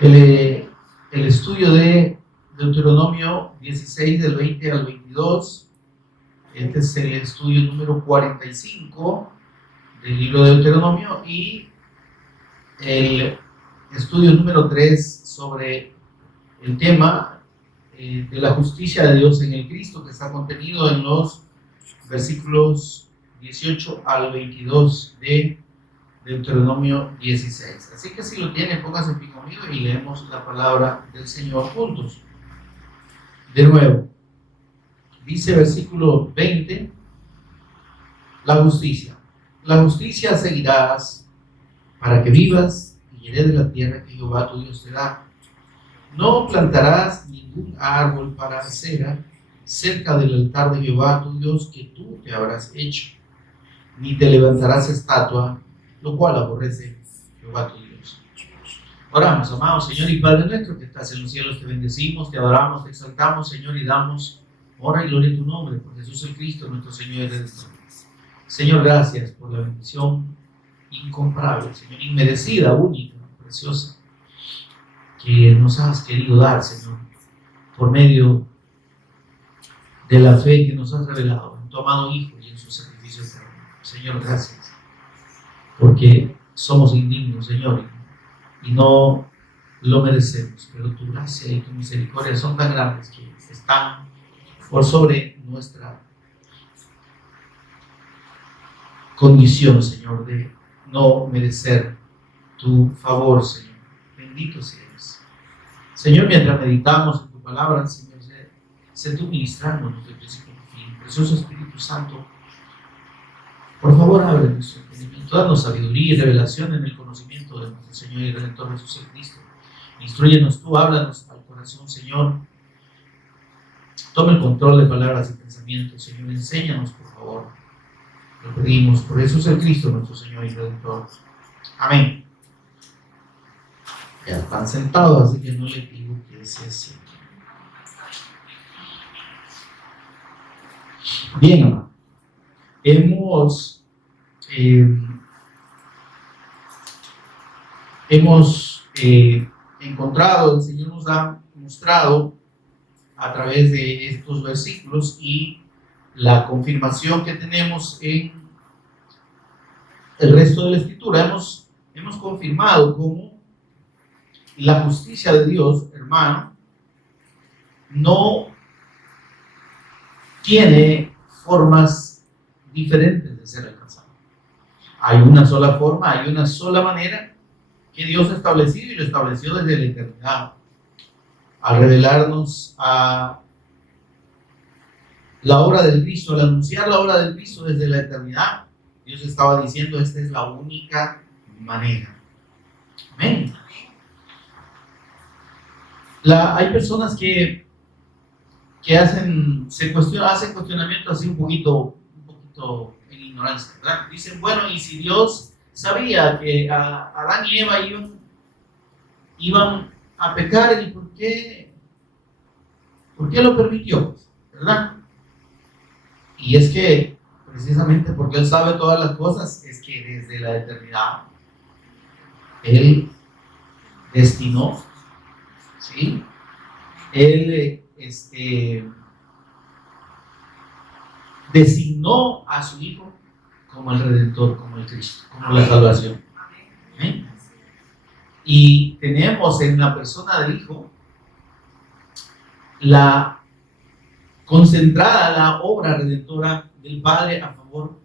el, el estudio de Deuteronomio 16 del 20 al 22. Este es el estudio número 45 del libro de Deuteronomio y el estudio número 3 sobre el tema de la justicia de Dios en el Cristo, que está contenido en los versículos 18 al 22 de Deuteronomio 16. Así que si lo tiene, póngase en pie conmigo y leemos la palabra del Señor juntos. De nuevo, dice versículo 20, la justicia. La justicia seguirás para que vivas y heredes la tierra que Jehová tu Dios te da. No plantarás ningún árbol para acera cerca del altar de Jehová tu Dios que tú te habrás hecho, ni te levantarás estatua, lo cual aborrece Jehová tu Dios. Oramos, amado Señor y Padre nuestro que estás en los cielos, te bendecimos, te adoramos, te exaltamos, Señor, y damos honra y gloria a tu nombre, por Jesús el Cristo, nuestro Señor y Redentor. Señor, gracias por la bendición incomparable, Señor, inmerecida, única, preciosa, que nos has querido dar, Señor, por medio de la fe que nos has revelado en tu amado Hijo y en su sacrificio eterno. Señor, gracias, porque somos indignos, Señor, y no lo merecemos, pero tu gracia y tu misericordia son tan grandes que están por sobre nuestra condición, Señor, de no merecer tu favor, Señor. Bendito seas. Señor, mientras meditamos en tu palabra, Señor, sé tú ministrándonos de principio a fin. Precioso Espíritu Santo, por favor, abre nuestro entendimiento, danos sabiduría y revelación en el conocimiento de nuestro Señor y Redentor Jesús el Cristo. Instrúyenos tú, háblanos al corazón, Señor. Toma el control de palabras y pensamientos, Señor. Enséñanos, por favor. Lo pedimos por Jesús el Cristo, nuestro Señor y Redentor. Amén. Ya están sentados, así que no les digo que se sienten. Bien, amado. Hemos encontrado, el Señor nos ha mostrado a través de estos versículos y la confirmación que tenemos en el resto de la Escritura. Hemos confirmado cómo la justicia de Dios, hermano, no tiene formas diferentes de ser alcanzada. Hay una sola forma, hay una sola manera que Dios ha establecido y lo estableció desde la eternidad. Al revelarnos a la obra del Cristo, al anunciar la obra del Cristo desde la eternidad, Dios estaba diciendo: esta es la única manera. Amén. Hay personas que hacen cuestionamientos así un poquito en ignorancia, ¿verdad? Dicen, bueno, y si Dios sabía que Adán y Eva iban a pecar, ¿y por qué lo permitió? ¿Verdad? Y es que precisamente porque Él sabe todas las cosas, es que desde la eternidad Él destinó, ¿sí? Él designó a su Hijo como el Redentor, como el Cristo, como la salvación. ¿Amén? Y tenemos en la persona del Hijo la concentrada la obra redentora del Padre a favor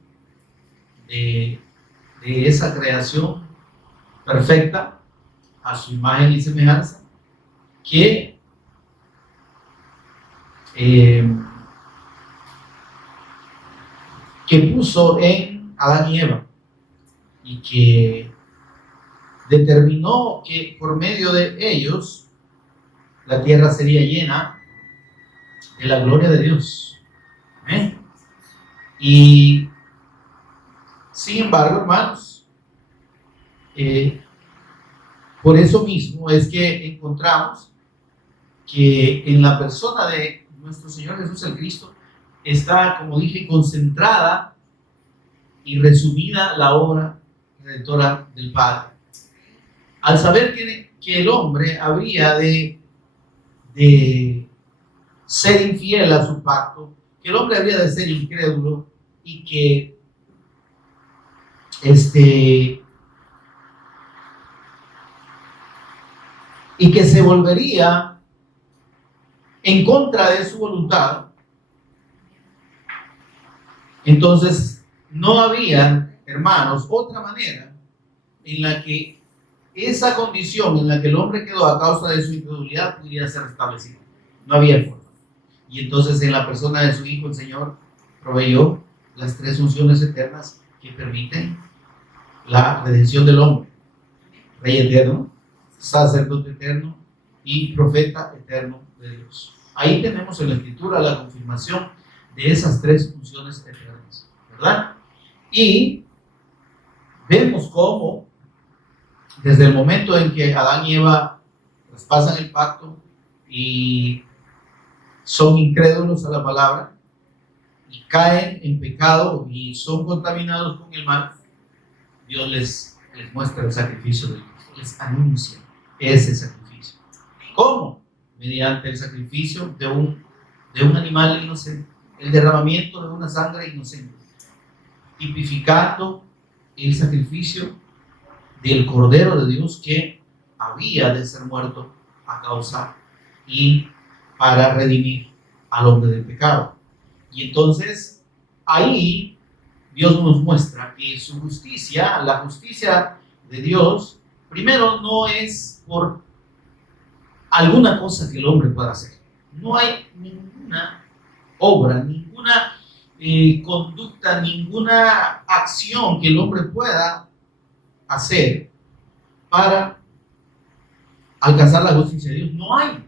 de esa creación perfecta a su imagen y semejanza que puso en Adán y Eva y que determinó que por medio de ellos la tierra sería llena de la gloria de Dios. ¿Amén? Y sin embargo, hermanos, por eso mismo es que encontramos que en la persona de nuestro Señor Jesús el Cristo está, como dije, concentrada y resumida la obra redentora del Padre. al saber que el hombre habría de ser infiel a su pacto, que el hombre habría de ser incrédulo y que se volvería en contra de su voluntad, entonces no había, hermanos, otra manera en la que esa condición en la que el hombre quedó a causa de su incredulidad pudiera ser restablecida. No había forma. Y entonces en la persona de su Hijo el Señor proveyó las tres funciones eternas que permiten la redención del hombre: Rey eterno, sacerdote eterno y profeta eterno de Dios. Ahí tenemos en la Escritura la confirmación de esas tres funciones eternas, ¿verdad? Y vemos cómo desde el momento en que Adán y Eva traspasan el pacto y son incrédulos a la palabra y caen en pecado y son contaminados con el mal, Dios les muestra el sacrificio de Cristo, les anuncia ese sacrificio. ¿Cómo? Mediante el sacrificio de un animal inocente, el derramamiento de una sangre inocente, tipificando el sacrificio del Cordero de Dios que había de ser muerto a causa y para redimir al hombre del pecado. Y entonces ahí Dios nos muestra que su justicia, la justicia de Dios, primero no es por alguna cosa que el hombre pueda hacer. No hay ninguna obra, ninguna conducta, ninguna acción que el hombre pueda hacer para alcanzar la justicia de Dios. No hay.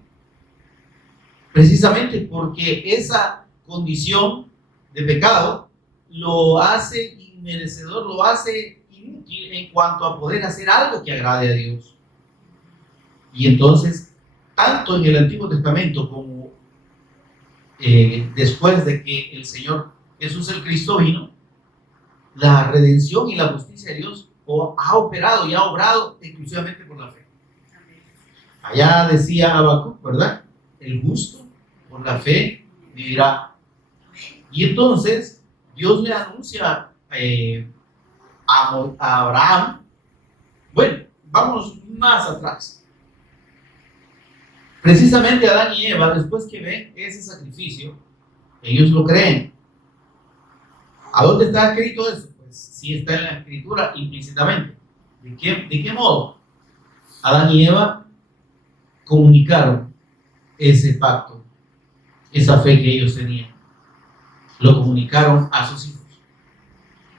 Precisamente porque esa condición de pecado lo hace inmerecedor, lo hace inútil en cuanto a poder hacer algo que agrade a Dios. Y entonces, tanto en el Antiguo Testamento como después de que el Señor Jesús el Cristo vino, la redención y la justicia de Dios ha operado y ha obrado exclusivamente por la fe. Allá decía Habacuc, ¿verdad? El justo por la fe vivirá. Y entonces Dios le anuncia a Abraham. Bueno, vamos más atrás. Precisamente Adán y Eva, después que ven ese sacrificio, ellos lo creen. ¿A dónde está escrito eso? Pues sí está en la Escritura implícitamente. ¿De qué modo? Adán y Eva comunicaron ese pacto, esa fe que ellos tenían. Lo comunicaron a sus hijos.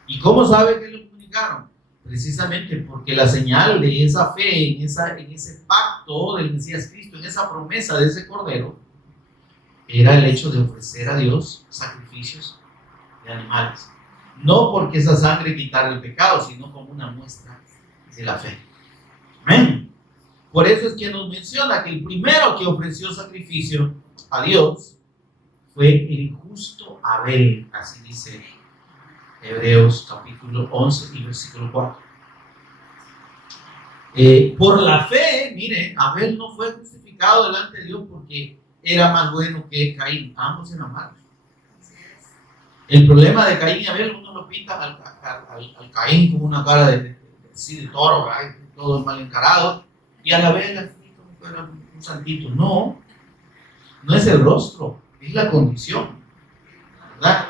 ¿Y cómo sabe que lo comunicaron? Precisamente porque la señal de esa fe, en ese pacto del Mesías Cristo, en esa promesa de ese Cordero, era el hecho de ofrecer a Dios sacrificios de animales. No porque esa sangre quitara el pecado, sino como una muestra de la fe. Amén. Por eso es que nos menciona que el primero que ofreció sacrificio a Dios fue el justo Abel, así dice Hebreos capítulo 11 y versículo 4. Por la fe, mire, Abel no fue justificado delante de Dios porque era más bueno que Caín. Ambos eran malos. El problema de Caín y Abel, uno lo pinta al Caín con una cara de toro, ¿verdad? Todo mal encarado, y a la Abel así como fuera un santito. No es el rostro, es la condición, ¿verdad?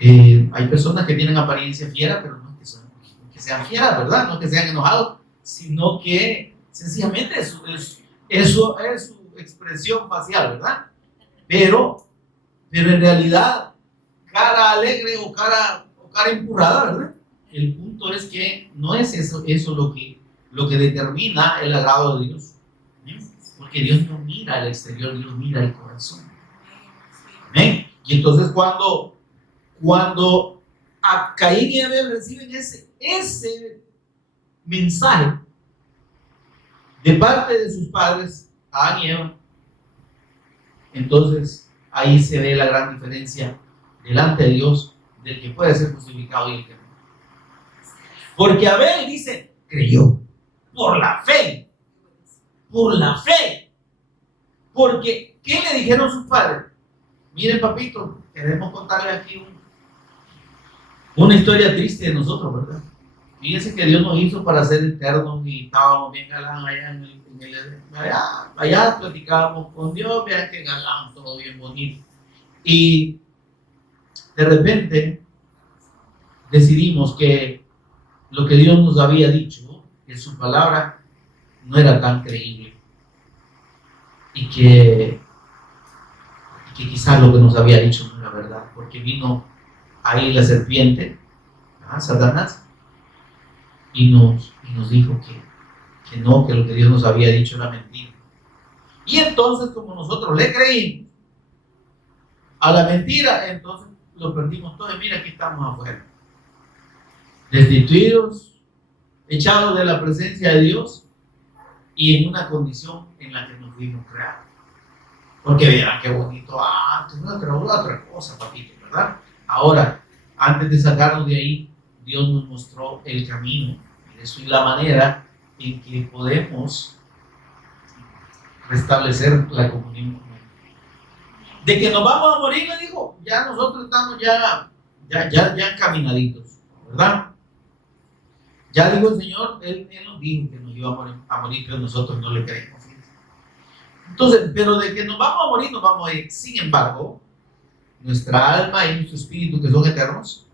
Hay personas que tienen apariencia fiera, pero no que sean fieras, ¿verdad? No que sean enojados, sino que sencillamente eso es su expresión facial, ¿verdad? Pero en realidad, cara alegre o cara empurrada, ¿verdad? El punto es que no es eso lo que determina el agrado de Dios. ¿Sí? Porque Dios no mira al exterior, Dios mira el corazón. ¿Sí? Y entonces cuando a Caín y Abel reciben ese mensaje de parte de sus padres, Adán y Eva, entonces ahí se ve la gran diferencia delante de Dios del que puede ser justificado y el que no. Porque Abel dice, creyó. Por la fe. Por la fe. Porque, ¿qué le dijeron sus padres? Miren, papito, queremos contarle aquí una historia triste de nosotros, ¿verdad? Fíjense que Dios nos hizo para ser eternos y estábamos bien galán allá allá platicábamos con Dios, vean que galán, todo bien bonito. Y de repente decidimos que lo que Dios nos había dicho, que su palabra no era tan creíble y que quizás lo que nos había dicho no era verdad, porque vino ahí la serpiente, Satanás, y nos dijo que no, que lo que Dios nos había dicho era mentira. Y entonces, como nosotros le creímos a la mentira, entonces lo perdimos todo. Y mira, aquí estamos afuera, destituidos, echados de la presencia de Dios y en una condición en la que nos fuimos creados. Porque verán qué bonito, antes no era otra cosa, papito, ¿verdad? Ahora, antes de sacarnos de ahí, Dios nos mostró el camino. Y eso es la manera en que podemos restablecer la comunión con Él. De que nos vamos a morir, le dijo, ya nosotros estamos ya encaminaditos, ¿verdad? Ya dijo el Señor, Él nos dijo que nos iba a morir, pero nosotros no le creemos. Entonces, pero de que nos vamos a morir, nos vamos a ir. Sin embargo, nuestra alma y nuestro espíritu, que son eternos,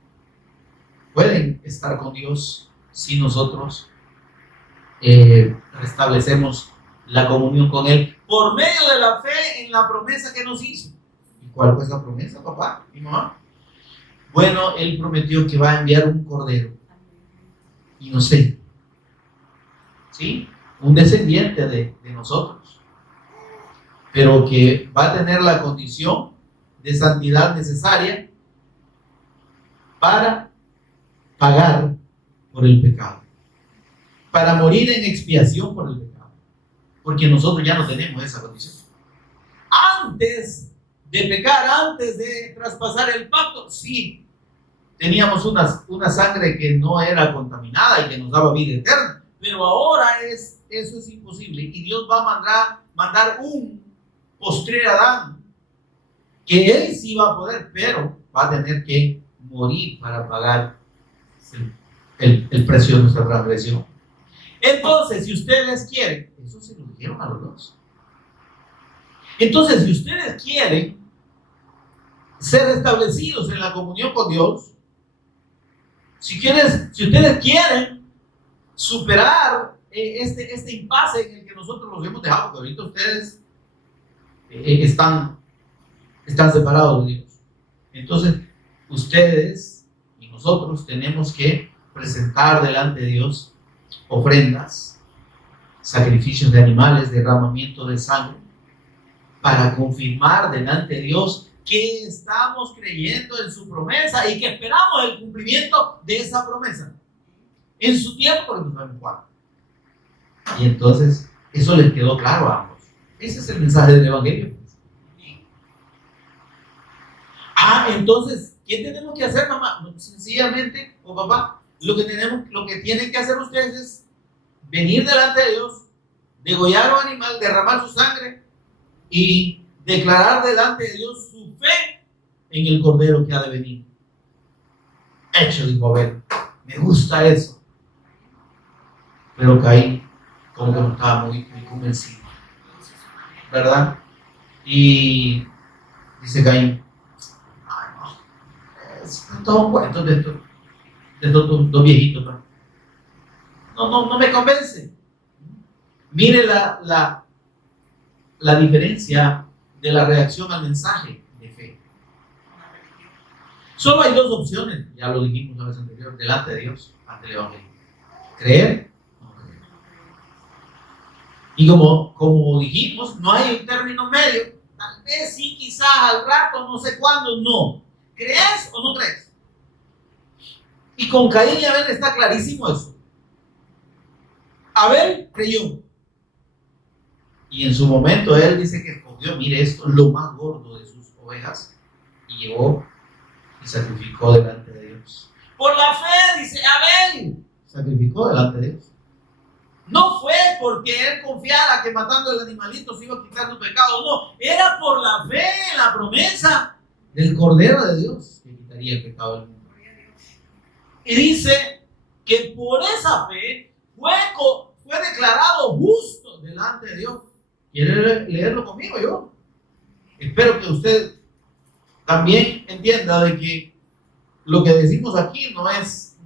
pueden estar con Dios si nosotros restablecemos la comunión con Él por medio de la fe en la promesa que nos hizo. ¿Y cuál fue esa promesa, papá y mamá? Bueno, Él prometió que va a enviar un cordero inocente, ¿sí? Un descendiente de nosotros, pero que va a tener la condición de santidad necesaria para pagar por el pecado, para morir en expiación por el pecado, porque nosotros ya no tenemos esa condición. Antes de pecar, antes de traspasar el pacto, sí, teníamos una sangre que no era contaminada y que nos daba vida eterna, pero ahora eso es imposible y Dios va a mandar un postrer Adán, que él sí va a poder, pero va a tener que morir para pagar el precio de nuestra transgresión. Entonces, si ustedes quieren, eso se lo dijeron a los dos. Entonces, si ustedes quieren ser restablecidos en la comunión con Dios, si ustedes quieren superar este impasse en el que nosotros los hemos dejado, porque ahorita ustedes están separados de Dios. Entonces, ustedes y nosotros tenemos que presentar delante de Dios ofrendas, sacrificios de animales, derramamiento de sangre, para confirmar delante de Dios que estamos creyendo en su promesa y que esperamos el cumplimiento de esa promesa en su tiempo, porque no sabemos cuándo. Y entonces, eso les quedó claro a ambos. Ese es el mensaje del Evangelio. Entonces, ¿qué tenemos que hacer, mamá? Sencillamente, o papá, lo que tienen que hacer ustedes es venir delante de Dios, degollar un animal, derramar su sangre y declarar delante de Dios su fe en el Cordero que ha de venir. Hecho, dijo Abel. Me gusta eso. Pero Caín, como que no estaba muy convencido, ¿verdad? Y dice Caín, es todo un cuento de estos dos viejitos, no me convence. Mire la diferencia de la reacción al mensaje de fe. Solo hay dos opciones, ya lo dijimos la vez anterior, delante de Dios, ante el Evangelio: creer o no creer. Y como dijimos, no hay un término medio. Tal vez sí, quizás al rato, no sé cuándo, no. ¿Crees o no crees? Y con Caín y Abel está clarísimo eso. Abel creyó. Y en su momento él dice que escogió, mire esto, lo más gordo de sus ovejas, y llevó y sacrificó delante de Dios. Por la fe, dice Abel, sacrificó delante de Dios. No fue porque él confiara que matando al animalito se iba a quitar su pecado, no. Era por la fe en la promesa del Cordero de Dios que quitaría el pecado del mundo. Y dice que por esa fe fue declarado justo delante de Dios. ¿Quiere leerlo conmigo yo? Espero que usted también entienda de que lo que decimos aquí no es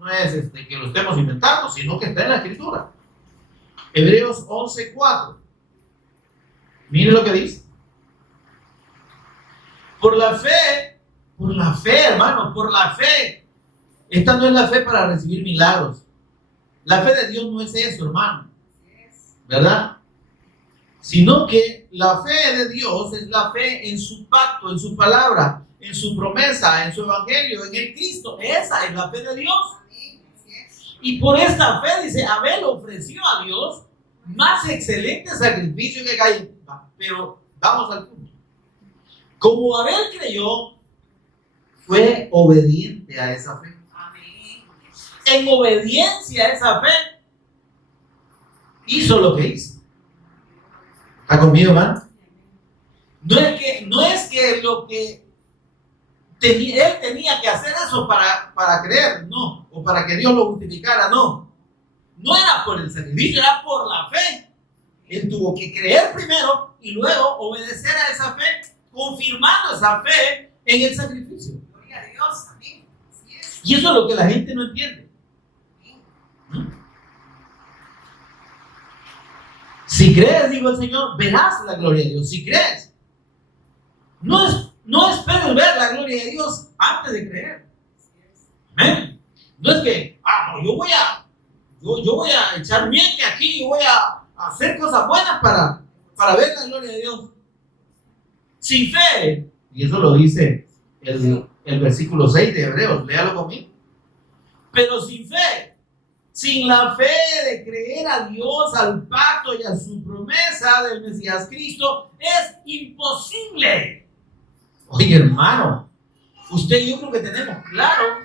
que lo estemos inventando, sino que está en la Escritura. Hebreos 11:4. Mire lo que dice. Por la fe, hermano, por la fe. Esta no es la fe para recibir milagros. La fe de Dios no es eso, hermano. ¿Verdad? Sino que la fe de Dios es la fe en su pacto, en su palabra, en su promesa, en su evangelio, en el Cristo. Esa es la fe de Dios. Y por esta fe, dice, Abel ofreció a Dios más excelente sacrificio que Caín. Pero vamos al punto. Como Abel creyó, fue obediente a esa fe. En obediencia a esa fe, hizo lo que hizo. ¿Está conmigo, hermano? No es que lo que él tenía que hacer eso para creer, no, o para que Dios lo justificara, no. No era por el sacrificio, era por la fe. Él tuvo que creer primero y luego obedecer a esa fe, confirmando esa fe en el sacrificio. Gloria a Dios, amén. Y eso es lo que la gente no entiende. Si crees, digo el Señor, verás la gloria de Dios. Si crees, no esperes ver la gloria de Dios antes de creer. ¿Amén? No es que, no, yo voy a echar bien que aquí, yo voy a hacer cosas buenas para ver la gloria de Dios. Sin fe, y eso lo dice el versículo 6 de Hebreos, léalo conmigo. Pero sin fe, sin la fe de creer a Dios, al pacto y a su promesa del Mesías Cristo, es imposible. Oye, hermano, usted y yo creo que tenemos claro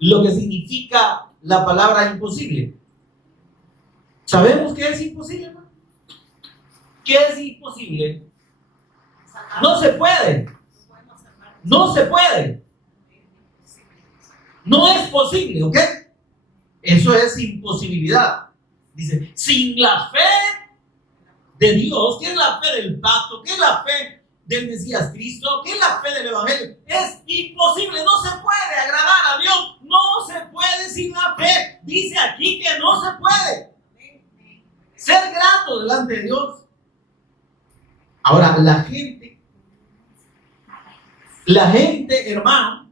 lo que significa la palabra imposible. ¿Sabemos qué es imposible, hermano? ¿Qué es imposible? No se puede. No se puede. No es posible, ¿ok? Eso es imposibilidad. Dice, sin la fe de Dios, ¿qué es la fe del pacto? ¿Qué es la fe del Mesías Cristo? ¿Qué es la fe del Evangelio? Es imposible, no se puede agradar a Dios. No se puede sin la fe. Dice aquí que no se puede ser grato delante de Dios. Ahora, la gente, hermano,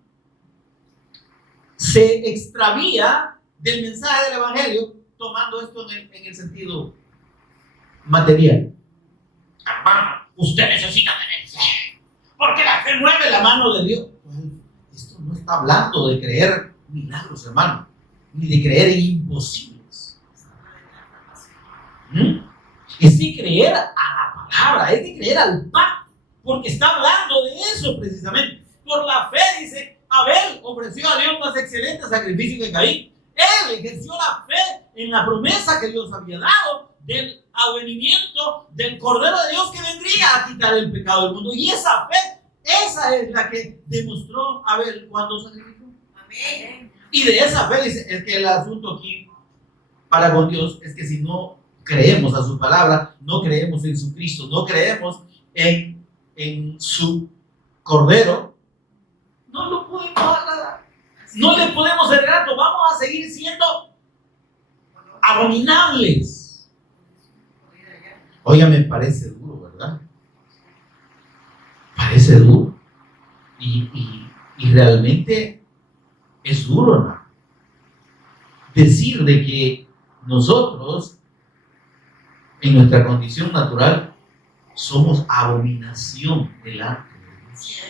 se extravía del mensaje del Evangelio tomando esto en el sentido material. Hermano, usted necesita tener fe, porque la fe mueve la mano de Dios. Esto no está hablando de creer milagros, hermano, ni de creer imposibles. Es de creer a la palabra, es de creer al pacto, porque está hablando de eso precisamente. Por la fe, dice, Abel ofreció a Dios más excelente sacrificio que Caín. Él ejerció la fe en la promesa que Dios había dado del advenimiento del Cordero de Dios que vendría a quitar el pecado del mundo. Y esa fe, esa es la que demostró Abel cuando sacrificó. Amén. Y de esa fe, dice, es que el asunto aquí para con Dios es que si no creemos a su palabra, no creemos en su Cristo, no creemos en su Cordero, no lo podemos agradar. No le podemos ser gratos, vamos a seguir siendo abominables. Oiga, me parece duro, ¿verdad? Parece duro. Y realmente es duro, hermano. Decir de que nosotros, en nuestra condición natural, somos abominación delante de Dios.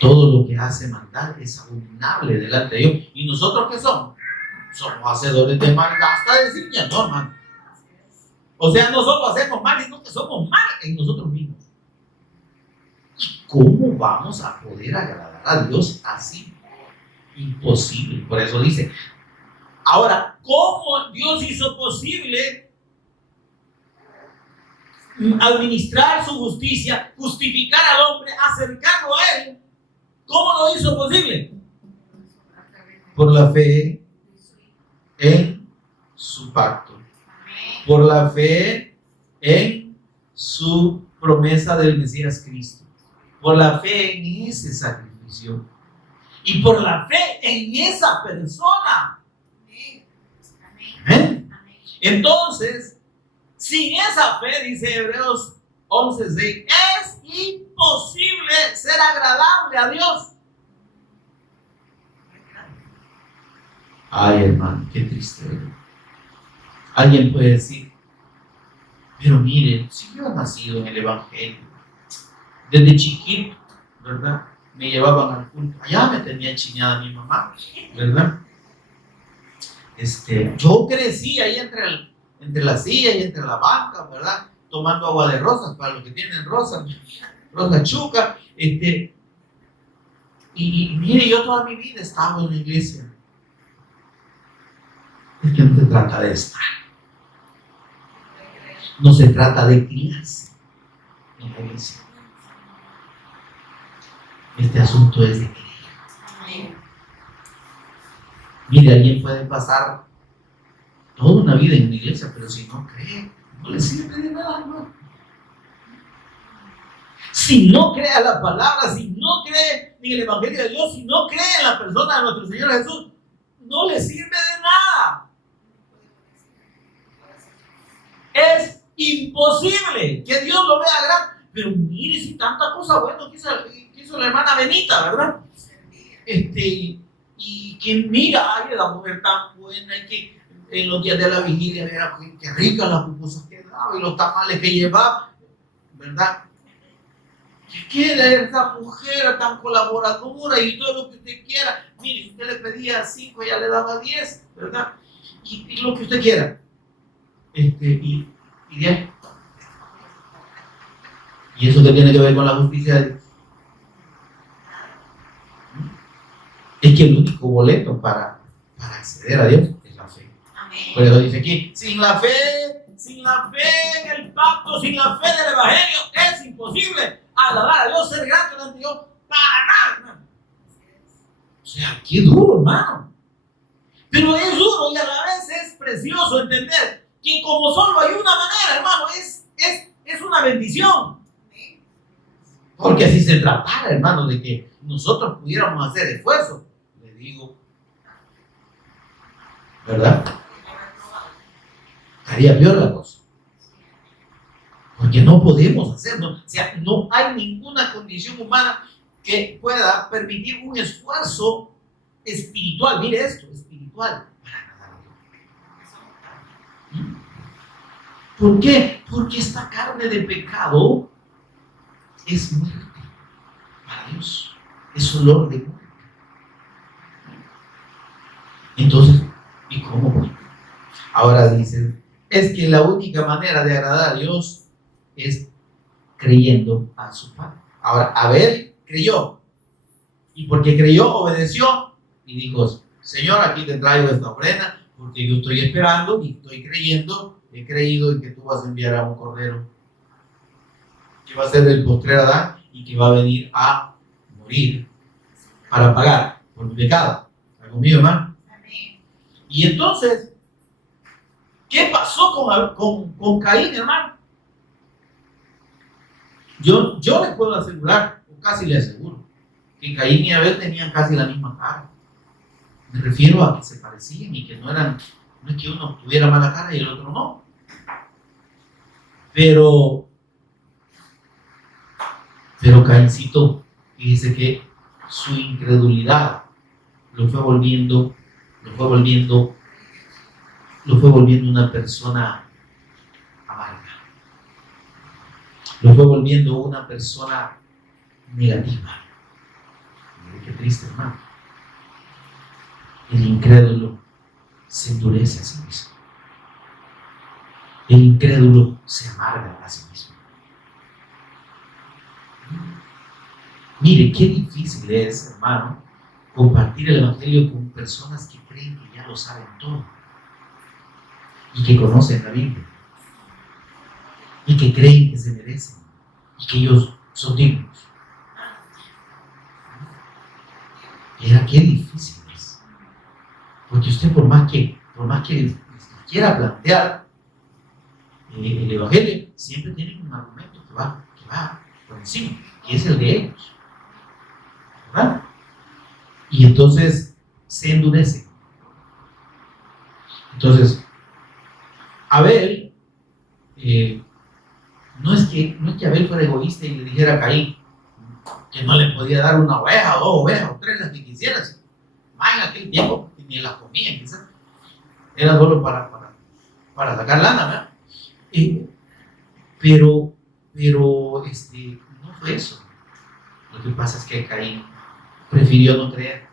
Todo lo que hace maldad es abominable delante de Dios. ¿Y nosotros qué somos? Somos hacedores de maldad, hasta decir ya no, hermano. O sea, nosotros hacemos mal, sino que somos mal en nosotros mismos. ¿Cómo vamos a poder agradar a Dios así? Imposible. Por eso dice. Ahora, ¿cómo Dios hizo posible administrar su justicia, justificar al hombre, acercarlo a él? ¿Cómo lo hizo posible? Por la fe en su pacto, por la fe en su promesa del Mesías Cristo, por la fe en ese sacrificio y por la fe en esa persona. ¿Eh? Entonces, sin esa fe, dice Hebreos 11:6, es imposible ser agradable a Dios. Ay, hermano, qué triste, ¿verdad? Alguien puede decir, pero miren, si yo he nacido en el Evangelio, desde chiquito, ¿verdad? Me llevaban al culto, allá me tenía chiñada mi mamá, ¿verdad? Yo crecí ahí entre la silla y entre la banca, ¿verdad? Tomando agua de rosas, para los que tienen rosas, rosa chuca, y mire, yo toda mi vida he estado en la iglesia. Es que no se trata de estar, no se trata de criarse en la iglesia. Este asunto es de creer. Mire, alguien puede pasar toda una vida en una iglesia, pero si no cree, no le sirve de nada, ¿no? Si no cree a la palabra, si no cree en el Evangelio de Dios, si no cree en la persona de nuestro Señor Jesús, no le sirve de nada. Es imposible que Dios lo vea grande. Pero mire si tanta cosa buena hizo la hermana Benita, ¿verdad? Y que mira, ay, la mujer tan buena, y que en los días de la vigilia, mira, qué ricas las pupusas que daba y los tamales que llevaba, ¿verdad? ¿Qué era esa mujer tan colaboradora y todo lo que usted quiera? Mire, si usted le pedía 5, ella le daba 10, ¿verdad? Y lo que usted quiera. Y bien. ¿Y eso qué tiene que ver con la justicia de Dios? Es que el único boleto para acceder a Dios es la fe. Por eso dice aquí, sin la fe en el pacto, sin la fe del Evangelio, es imposible agradar a Dios, ser grato ante Dios, para nada, hermano. O sea, qué duro, hermano. Pero es duro y a la vez es precioso entender que como solo hay una manera, hermano, es una bendición. Porque si se tratara, hermano, de que nosotros pudiéramos hacer esfuerzo, le digo, ¿verdad? Estaría peor la cosa. Porque no podemos hacerlo. O sea, no hay ninguna condición humana que pueda permitir un esfuerzo espiritual. Mire esto, espiritual, para agradar a Dios. ¿Por qué? Porque esta carne de pecado es muerte para Dios. Es olor de muerte. Entonces, ¿y cómo? Ahora dicen, es que la única manera de agradar a Dios es creyendo a su Padre. Ahora, Abel creyó. Y porque creyó, obedeció. Y dijo, Señor, aquí te traigo esta ofrenda, porque yo estoy esperando y estoy creyendo, he creído en que tú vas a enviar a un cordero que va a ser el postrer Adán y que va a venir a morir para pagar por mi pecado. ¿Está conmigo, hermano? Amén. Y entonces, ¿qué pasó con Caín, hermano? Yo les puedo asegurar, o casi le aseguro, que Caín y Abel tenían casi la misma cara. Me refiero a que se parecían y que no es que uno tuviera mala cara y el otro no. Pero Caíncito, fíjese que su incredulidad lo fue volviendo una persona amarga. Lo fue volviendo una persona negativa. Qué triste, hermano. El incrédulo se endurece a sí mismo. El incrédulo se amarga a sí mismo. Mire, qué difícil es, hermano, compartir el Evangelio con personas que creen que ya lo saben todo y que conocen la Biblia y que creen que se merecen y que ellos son dignos. Era qué difícil es, porque usted por más que quiera plantear el Evangelio, siempre tiene un argumento que va por encima, y es el de ellos, ¿verdad? Y entonces se endurece. Entonces, Abel, no es que Abel fuera egoísta y le dijera a Caín que no le podía dar una oveja, 2 ovejas o 3, las que quisieras. Más en aquel tiempo ni las comían, quizás. Era solo para sacar lana, ¿verdad? Pero no fue eso. Lo que pasa es que Caín prefirió no creer.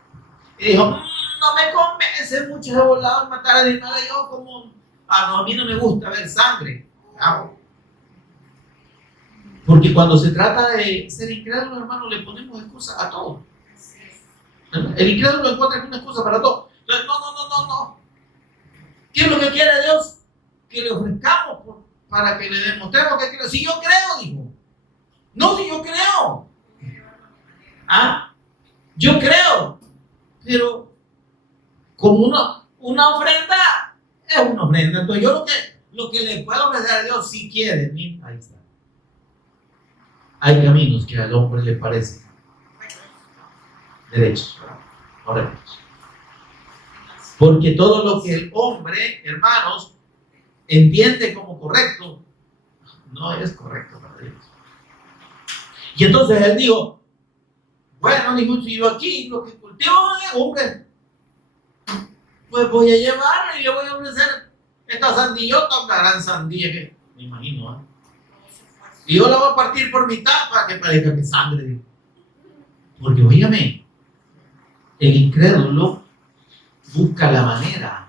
Y dijo, no me convence mucho de volado en matar a animales. Yo como, no, a mí no me gusta ver sangre. Porque cuando se trata de ser incrédulo, hermano, le ponemos excusas a todo. El incrédulo encuentra una excusa para todo. Entonces, no. ¿Qué es lo que quiere Dios? Que le ofrezcamos para que le demostremos que creo. Si yo creo, dijo. No, si yo creo. Yo creo. Pero como una ofrenda es una ofrenda. Entonces yo lo que le puedo ofrecer a Dios, si quiere, ahí está. Hay caminos que al hombre le parecen derechos, correctos. Porque todo lo que el hombre, hermanos, entiende como correcto, no es correcto para Dios. Y entonces él dijo, bueno, si yo aquí lo que cultivo es hombre, pues voy a llevarle y le voy a ofrecer esta sandillota, una gran sandía que me imagino, y yo la voy a partir por mitad para que parezca que sangre. Porque, oígame, el incrédulo busca la manera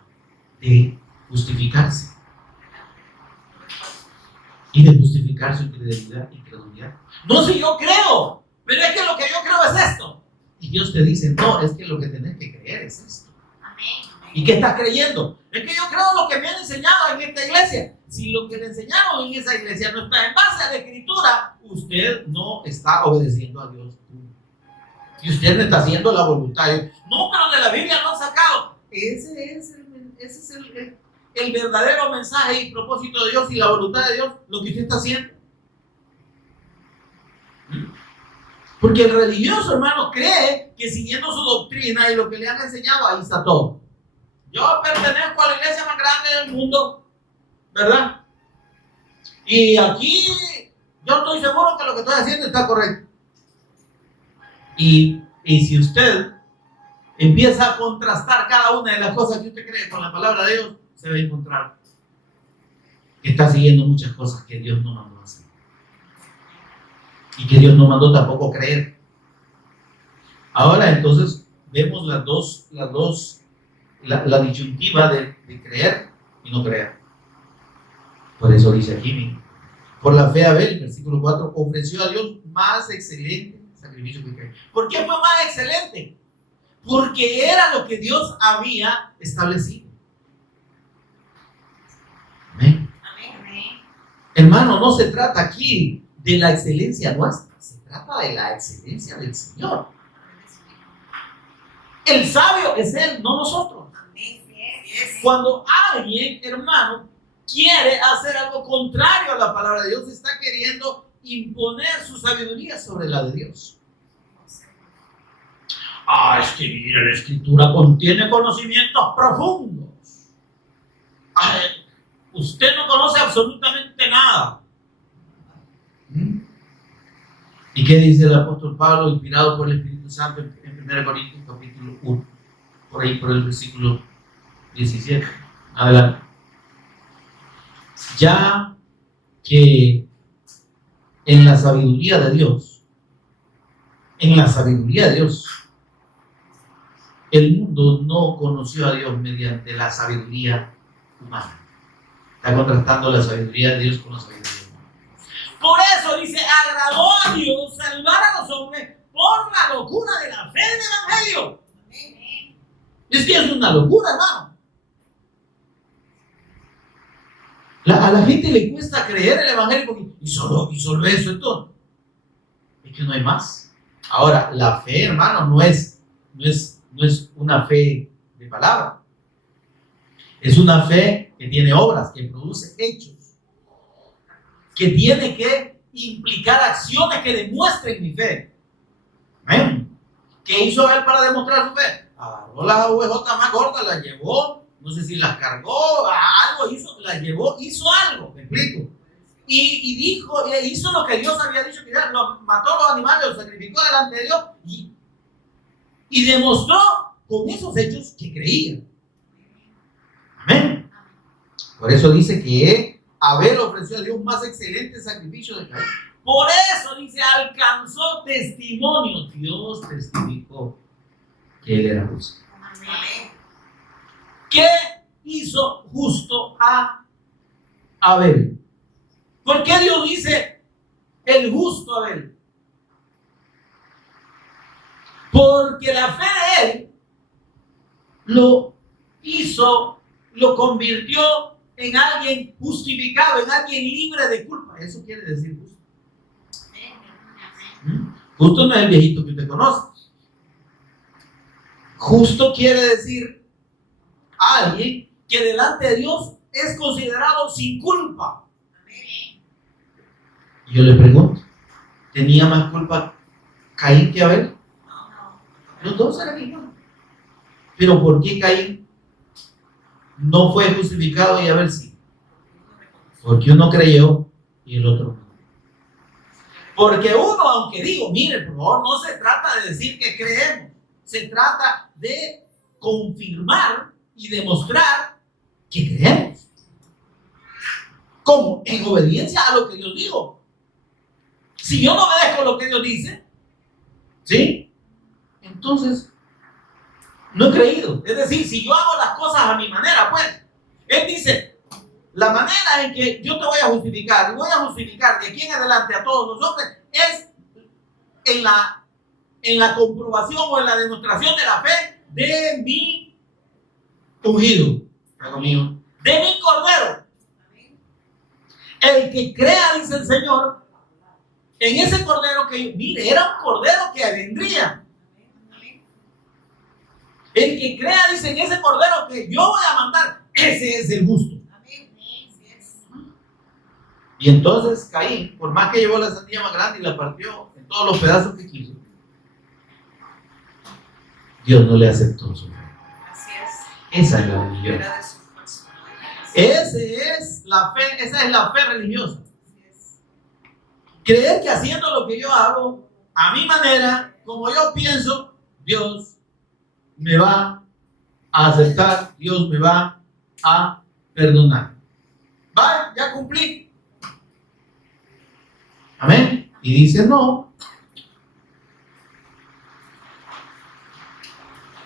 de justificarse y de justificar su incredulidad. No, si yo creo, pero es que lo que yo creo es esto. Y Dios te dice, no, es que lo que tenés que creer es esto. ¿Y qué estás creyendo? Es que yo creo lo que me han enseñado en esta iglesia. Si lo que le enseñaron en esa iglesia no está en base a la escritura, usted no está obedeciendo a Dios. Y usted no está haciendo la voluntad de Dios. No, pero de la Biblia no han sacado. Ese es el verdadero mensaje y propósito de Dios y la voluntad de Dios, lo que usted está haciendo. Porque el religioso, hermano, cree que siguiendo su doctrina y lo que le han enseñado, ahí está todo. Yo pertenezco a la iglesia más grande del mundo, ¿verdad? Y aquí yo estoy seguro que lo que estoy haciendo está correcto. Y si usted empieza a contrastar cada una de las cosas que usted cree con la palabra de Dios, se va a encontrar que está siguiendo muchas cosas que Dios no mandó a hacer. Y que Dios no mandó tampoco creer. Ahora entonces vemos la disyuntiva de creer y no creer. Por eso dice aquí, por la fe Abel, versículo 4, ofreció a Dios más excelente sacrificio que Caín. ¿Por qué fue más excelente? Porque era lo que Dios había establecido. Amén. Hermano, no se trata aquí de la excelencia nuestra, se trata de la excelencia del Señor. El sabio es Él, no nosotros. Cuando alguien, hermano, quiere hacer algo contrario a la palabra de Dios, está queriendo imponer su sabiduría sobre la de Dios. Es que mira, la escritura contiene conocimientos profundos. Usted no conoce absolutamente nada. ¿Y qué dice el apóstol Pablo, inspirado por el Espíritu Santo en 1 Corintios capítulo 1? Por ahí, por el versículo 17. Adelante. Ya que en la sabiduría de Dios, el mundo no conoció a Dios mediante la sabiduría humana. Está contrastando la sabiduría de Dios con la sabiduría humana. Por eso dice, agradó a Dios salvar a los hombres por la locura de la fe del Evangelio. Es que es una locura, hermano. A la gente le cuesta creer el evangelio porque, y solo eso es todo. Es que no hay más. Ahora, la fe, hermano, no es una fe de palabra. Es una fe que tiene obras, que produce hechos, que tiene que implicar acciones que demuestren mi fe. Amén. ¿Qué hizo él para demostrar su fe? Agarró las ovejotas más gordas, las llevó, no sé si las cargó, algo hizo, las llevó, hizo algo, me explico. Y dijo, hizo lo que Dios había dicho que era, mató los animales, los sacrificó delante de Dios y demostró con esos hechos que creía. Amén. Por eso dice que Abel ofreció a Dios más excelente sacrificio de Caín. Por eso dice, alcanzó testimonio. Dios testificó que él era justo. Amén. ¿Qué hizo justo a Abel? ¿Por qué Dios dice el justo Abel? Porque la fe de él lo hizo, lo convirtió en alguien justificado, en alguien libre de culpa. Eso quiere decir justo. Justo no es el viejito que usted conoce. Justo quiere decir alguien que delante de Dios es considerado sin culpa. Yo le pregunto, ¿tenía más culpa Caín que Abel? Los dos eran iguales. Pero ¿por qué Caín no fue justificado y Abel sí? Porque uno creyó y el otro no. Porque uno, aunque digo, mire, por favor, no se trata de decir que creemos, se trata de confirmar y demostrar que creemos. ¿Cómo? En obediencia a lo que Dios dijo. Si yo no obedezco lo que Dios dice, ¿sí? Entonces, no he creído. Es decir, si yo hago las cosas a mi manera, pues, Él dice, la manera en que yo te voy a justificar, y voy a justificar de aquí en adelante a todos nosotros, es en la comprobación o en la demostración de la fe de mi ungido, de mi cordero. El que crea, dice el Señor, en ese cordero que, mire, era un cordero que vendría. El que crea, dice, en ese cordero que yo voy a mandar, ese es el justo. Y entonces Caín, por más que llevó la sandía más grande y la partió en todos los pedazos que quiso, Dios no le aceptó su fe. Así es. Esa es la religión. Esa es la fe religiosa. Creer que haciendo lo que yo hago, a mi manera, como yo pienso, Dios me va a aceptar, Dios me va a perdonar. ¿Vale? Ya cumplí. Amén. Y dice no.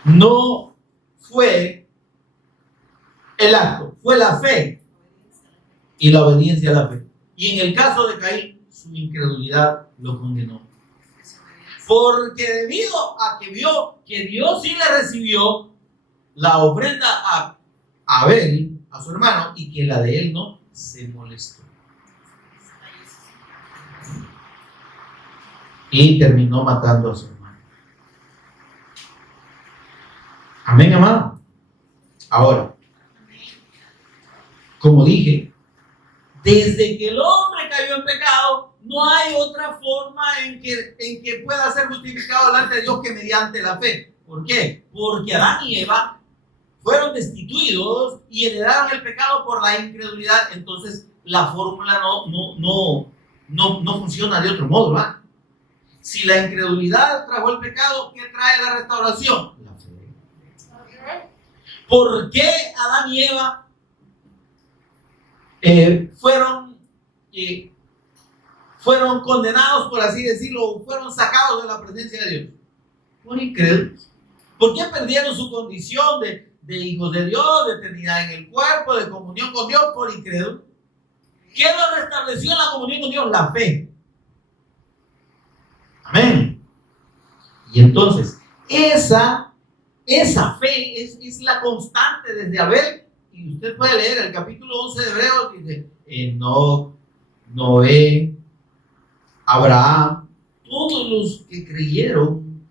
No fue el acto, fue la fe y la obediencia a la fe. Y en el caso de Caín, su incredulidad lo condenó. Porque debido a que vio que Dios sí le recibió la ofrenda a Abel, a su hermano, y que la de él no, se molestó. Y terminó matando a su hermano. Amén, amado. Ahora, como dije, desde que el hombre cayó en pecado, no hay otra forma en que pueda ser justificado delante de Dios que mediante la fe. ¿Por qué? Porque Adán y Eva fueron destituidos y heredaron el pecado por la incredulidad. Entonces la fórmula no funciona de otro modo, ¿verdad? Si la incredulidad trajo el pecado, ¿qué trae la restauración? La fe. ¿Por qué Adán y Eva fueron condenados, por así decirlo, fueron sacados de la presencia de Dios? Por incrédulos. ¿Por qué perdieron su condición de hijos de Dios, de eternidad en el cuerpo, de comunión con Dios? Por incrédulos. ¿Qué los restableció en la comunión con Dios? La fe. Amén. Y entonces, esa esa fe es la constante desde Abel. Y usted puede leer el capítulo 11 de Hebreos, dice Enoc, Noé, Abraham, todos los que creyeron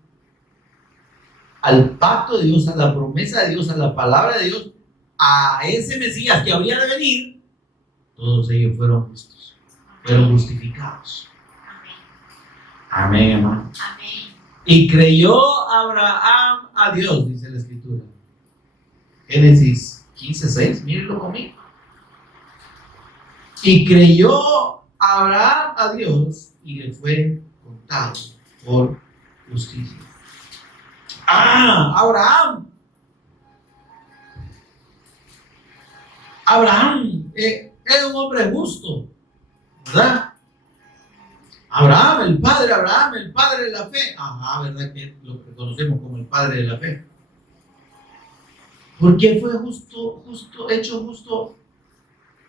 al pacto de Dios, a la promesa de Dios, a la palabra de Dios, a ese Mesías que habría de venir, todos ellos fueron justos, fueron justificados. Amén, hermano. Amén. Y creyó Abraham a Dios, dice la Escritura. Génesis 15:6, mírenlo conmigo. Y creyó Abraham a Dios y le fue contado por justicia. Abraham es un hombre justo, ¿verdad? Abraham, el padre de la fe. Ajá, ¿verdad? Que lo que conocemos como el padre de la fe. ¿Por qué fue hecho justo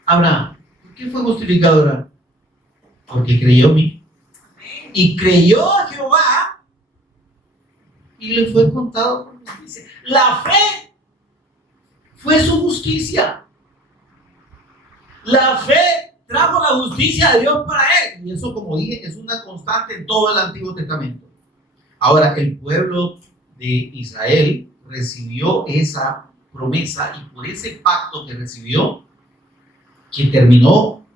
Abraham? ¿Por qué fue justificado Abraham? Porque creyó en mí. Y creyó a Jehová y le fue contado por justicia. La fe fue su justicia. La fe trajo la justicia de Dios para él. Y eso, como dije, es una constante en todo el Antiguo Testamento. Ahora, el pueblo de Israel recibió esa promesa y por ese pacto que recibió, que terminó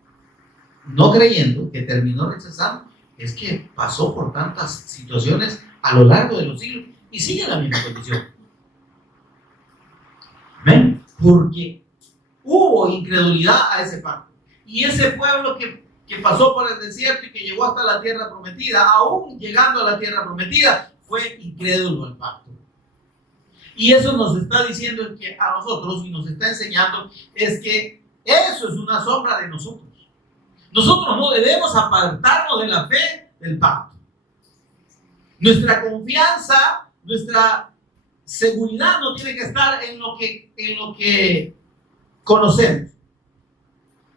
no creyendo, que terminó rechazando, es que pasó por tantas situaciones a lo largo de los siglos y sigue en la misma condición. ¿Ven? Porque hubo incredulidad a ese pacto. Y ese pueblo que pasó por el desierto y que llegó hasta la tierra prometida, aún llegando a la tierra prometida, fue incrédulo al pacto. Y eso nos está diciendo que a nosotros, y nos está enseñando, es que eso es una sombra de nosotros. Nosotros no debemos apartarnos de la fe del pacto. Nuestra confianza, nuestra seguridad no tiene que estar en lo que conocemos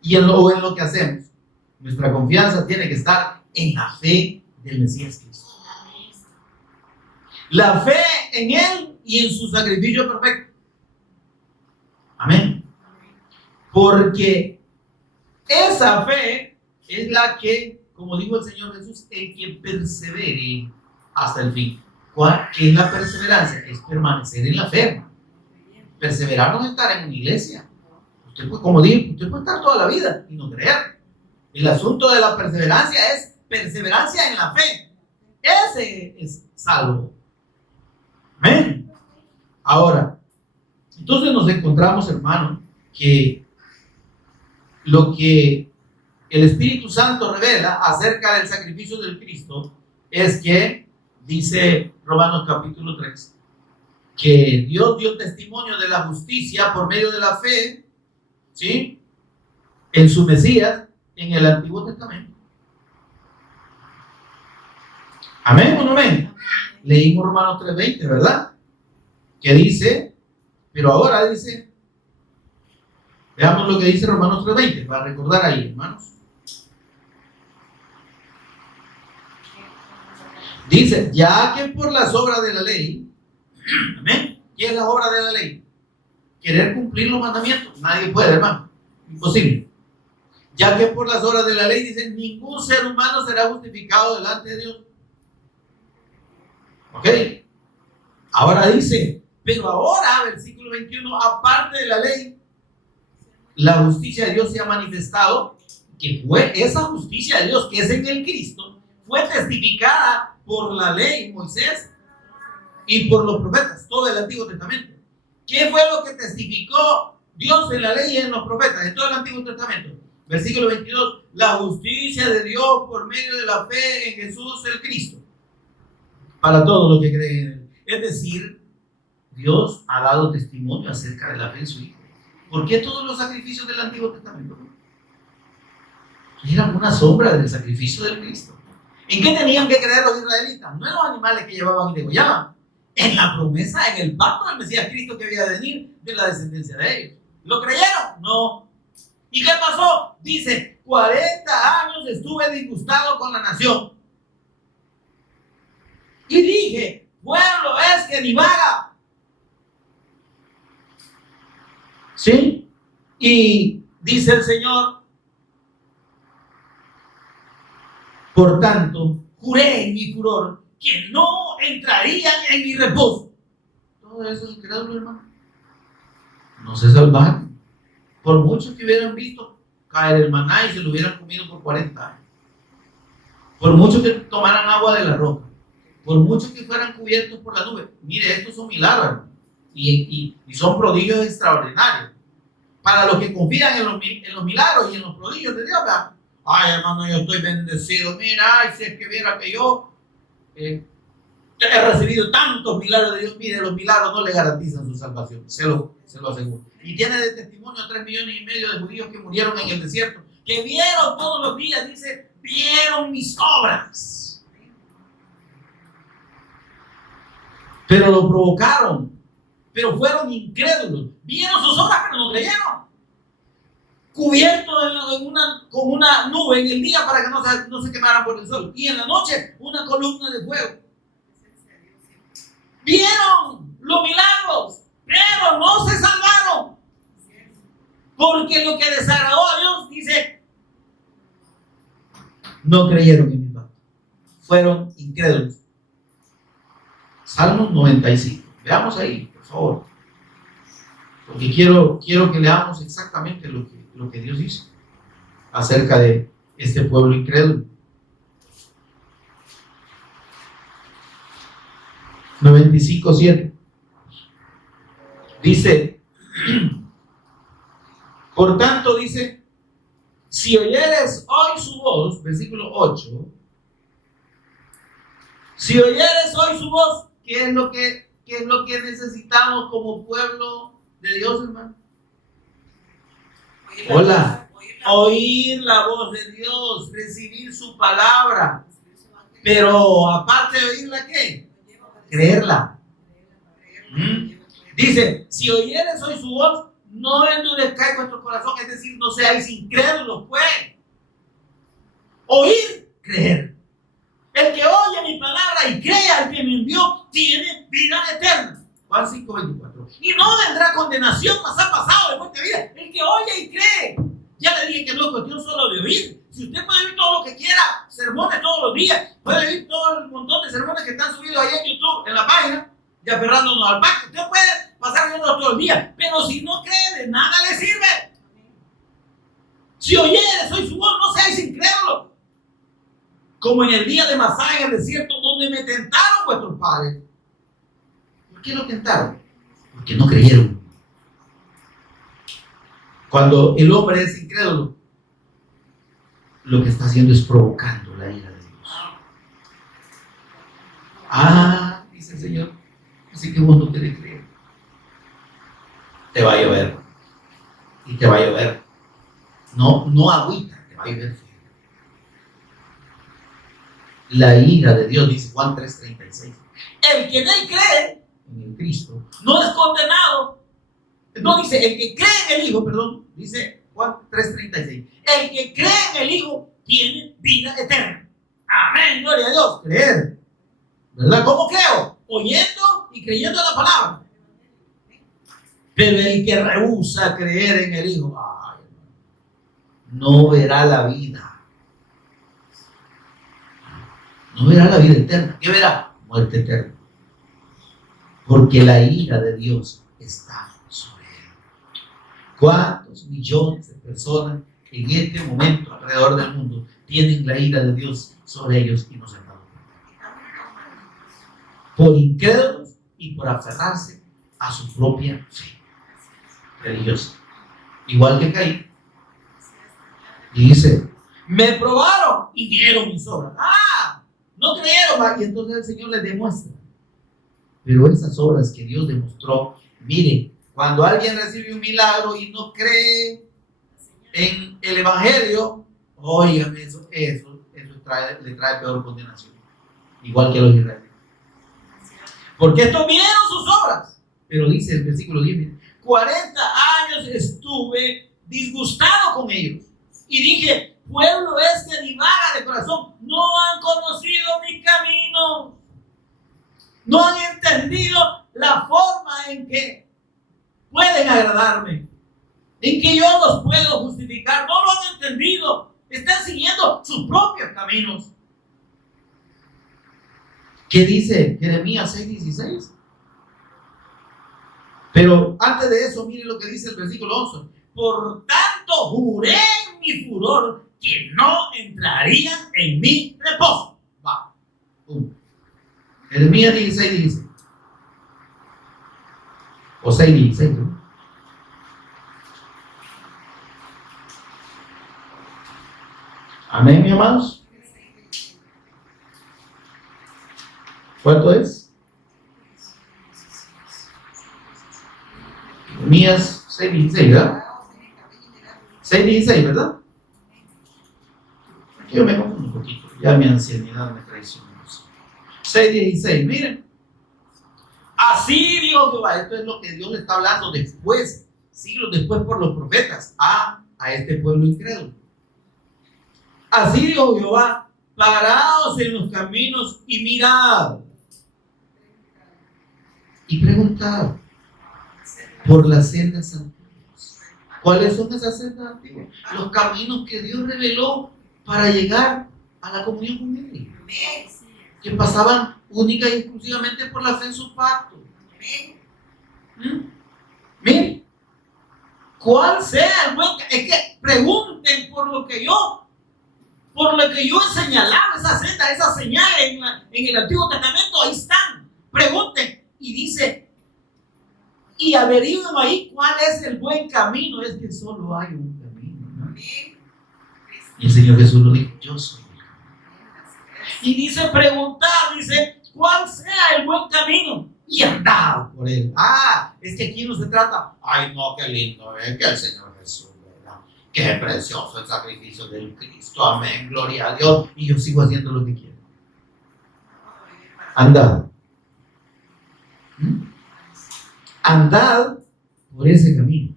y en lo que hacemos. Nuestra confianza tiene que estar en la fe del Mesías Cristo. La fe en Él y en su sacrificio perfecto. Amén. Porque esa fe es la que, como dijo el Señor Jesús, el que persevere hasta el fin. ¿Qué es la perseverancia? Es permanecer en la fe. Perseverar no es estar en una iglesia. Usted puede, como dije, usted puede estar toda la vida y no creer. El asunto de la perseverancia es perseverancia en la fe. Ese es salvo. Amén. Ahora, entonces nos encontramos, hermano, que lo que el Espíritu Santo revela acerca del sacrificio del Cristo es que, dice Romanos capítulo 3, que Dios dio testimonio de la justicia por medio de la fe, ¿sí?, en su Mesías en el Antiguo Testamento. ¿Amén o no amén? Leímos Romanos 3:20, ¿verdad? Que dice, pero ahora dice, veamos lo que dice Romanos 3:20, para recordar ahí, hermanos. Dice, ya que por las obras de la ley, ¿amén? ¿Qué es la obra de la ley? Querer cumplir los mandamientos. Nadie puede, hermano. Imposible. Ya que por las obras de la ley, dice, ningún ser humano será justificado delante de Dios. ¿Ok? Ahora dice, pero ahora, versículo 21, aparte de la ley, la justicia de Dios se ha manifestado, que fue esa justicia de Dios que es en el Cristo, fue testificada por la ley, Moisés, y por los profetas, todo el Antiguo Testamento. ¿Qué fue lo que testificó Dios en la ley y en los profetas, en todo el Antiguo Testamento? Versículo 22, la justicia de Dios por medio de la fe en Jesús el Cristo, para todos los que creen en Él. Es decir, Dios ha dado testimonio acerca de la fe en su Hijo. ¿Por qué todos los sacrificios del Antiguo Testamento? Eran una sombra del sacrificio del Cristo. ¿En qué tenían que creer los israelitas? No en los animales que llevaban y degollaban, en la promesa, en el pacto del Mesías Cristo que había de venir de la descendencia de ellos. ¿Lo creyeron? No. ¿Y qué pasó? Dice, 40 años estuve disgustado con la nación. Y dije, pueblo es que divaga. ¿Sí? Y dice el Señor, por tanto, juré en mi furor que no entrarían en mi reposo. Todo eso es incrédulo, hermano. No se salvaron. Por mucho que hubieran visto caer el maná y se lo hubieran comido por 40 años. Por mucho que tomaran agua de la roca. Por mucho que fueran cubiertos por la nube. Mire, estos son milagros, hermano. Y son prodigios extraordinarios. Para los que confían en los milagros y en los prodigios de Dios, ¿verdad? Ay, hermano, yo estoy bendecido. Mira, ay, si es que viera que yo he recibido tantos milagros de Dios. Mire, los milagros no le garantizan su salvación, se lo aseguro. Y tiene de testimonio a 3,5 millones de judíos que murieron en el desierto, que vieron todos los días, dice, vieron mis obras. Pero lo provocaron, pero fueron incrédulos. Vieron sus obras, pero no creyeron. Cubiertos con una nube en el día para que no se quemaran por el sol. Y en la noche, una columna de fuego. Vieron los milagros, pero no se salvaron. Porque lo que desagradó a Dios, dice, no creyeron en mi pacto. Fueron incrédulos. Salmo 95. Veamos ahí, por favor. Porque quiero que leamos exactamente lo que Dios dice acerca de este pueblo incrédulo. 95:7. Dice, por tanto, dice, si oyeres hoy su voz, versículo 8, si oyeres hoy su voz, ¿qué es lo que necesitamos como pueblo de Dios, hermano? Hola. Oír la voz de Dios, recibir su palabra. Pero aparte de oírla, ¿qué? Creerla. Dice, si oyeres hoy su voz, no endurezcáis vuestro corazón, es decir, no seáis incrédulos, pues. Oír, creer. El que oye mi palabra y crea al que me envió, tiene vida eterna. Juan 5:24. Y no vendrá condenación, mas ha pasado de muerte vida. El que oye y cree. Ya le dije que no es cuestión solo de oír. Si usted puede oír todo lo que quiera, sermones todos los días, puede oír todo el montón de sermones que están subidos ahí en YouTube, en la página, y aferrándonos al pacto. Usted puede pasar viendo todo el día, pero si no cree, de nada le sirve. Si oyeres hoy su voz, no seáis incrédulos. Como en el día de Masá en el desierto, donde me tentaron vuestros padres. ¿Por qué lo tentaron? Porque no creyeron. Cuando el hombre es incrédulo, lo que está haciendo es provocando la ira de Dios. Dice el Señor, así que vos no querés creer. Te va a llover. Y te va a llover. No agüita, te va a llover frío. La ira de Dios, dice Juan 3:36. El que en él cree, en el Cristo, no es condenado. No dice, el que cree en el Hijo, perdón, dice Juan 3:36. El que cree en el Hijo tiene vida eterna. Amén, gloria a Dios. Creer. ¿Verdad? ¿Cómo creo? Oyendo y creyendo la palabra. Pero el que rehúsa creer en el Hijo, no verá la vida. No verá la vida eterna. ¿Qué verá? Muerte eterna. Porque la ira de Dios está sobre él. ¿Cuántos millones de personas en este momento alrededor del mundo tienen la ira de Dios sobre ellos y no se han dado cuenta? Por incrédulos y por aferrarse a su propia fe religiosa. Igual que Caín. Y dice, me probaron y vieron mis obras. No creyeron. Y entonces el Señor les demuestra. Pero esas obras que Dios demostró, miren, cuando alguien recibe un milagro y no cree en el Evangelio, óigame, eso le trae peor condenación. Igual que los israelitas. Porque estos vieron sus obras. Pero dice el versículo 10, miren, 40 años estuve disgustado con ellos. Y dije, pueblo este divaga de corazón, no han conocido mi camino. No han entendido la forma en que pueden agradarme. en que yo los puedo justificar. No lo han entendido. Están siguiendo sus propios caminos. ¿Qué dice Jeremías 6:16? Pero antes de eso, mire lo que dice el versículo 11. Por tanto, juré en mi furor que no entrarían en mi reposo. Va. Jeremías 16:16. O 6:16, ¿no? Amén, mis amados. ¿Cuánto es? Jeremías 6:16, ¿verdad? 6:16, ¿verdad? Yo me confundo un poquito. Ya mi ancianidad me traiciona. 6:16, miren. Así dijo Jehová. Esto es lo que Dios le está hablando después, siglos después por los profetas, a este pueblo incrédulo. Así dijo Jehová: paraos en los caminos y mirad. Y preguntad por las sendas antiguas. ¿Cuáles son esas sendas antiguas? Los caminos que Dios reveló para llegar a la comunión con Él, que pasaban única y exclusivamente por la fe en su pacto. Miren, ¿cuál sea el buen? Es que pregunten por lo que yo he señalado, esa senda, esas señales en el Antiguo Testamento, ahí están. Pregunten. Y dice, y averigüen ahí cuál es el buen camino. Es que solo hay un camino, ¿no? Y el Señor Jesús lo dijo: yo soy el camino. Y dice, preguntar, dice, cuál sea el buen camino y andar por él. Es que aquí no se trata, ay no, qué lindo, que el Señor Jesús, ¿verdad? Qué precioso el sacrificio del Cristo, amén, gloria a Dios, y yo sigo haciendo lo que quiero. Andad. Andad por ese camino.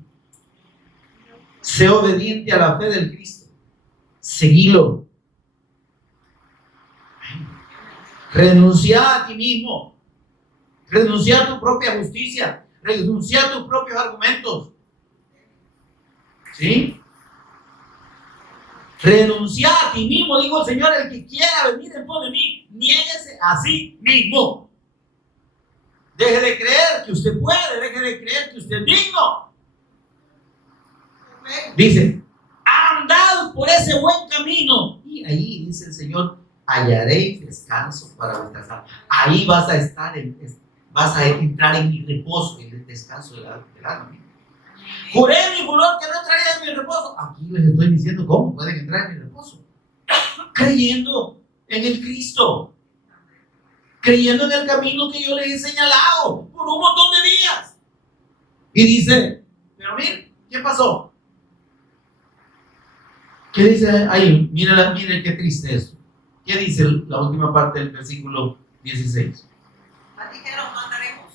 Sé obediente a la fe del Cristo. Seguilo. Renuncia a ti mismo. Renuncia a tu propia justicia. Renuncia a tus propios argumentos. ¿Sí? Renuncia a ti mismo. Digo el Señor: el que quiera venir en pos de mí, niéguese a sí mismo. Deje de creer que usted puede, deje de creer que usted es digno. Dice, andad por ese buen camino. Y ahí dice el Señor: hallaréis descanso para vuestras almas. Ahí vas a estar, vas a entrar en mi reposo, en el descanso del alma. Juré en mi furor que no entraría en mi reposo. Aquí les estoy diciendo cómo pueden entrar en mi reposo. Creyendo en el Cristo. Creyendo en el camino que yo les he señalado por un montón de días. Y dice, pero mire, ¿qué pasó? ¿Qué dice ahí? Mire qué triste es. ¿Qué dice la última parte del versículo 16? Más dijeron, no andaremos.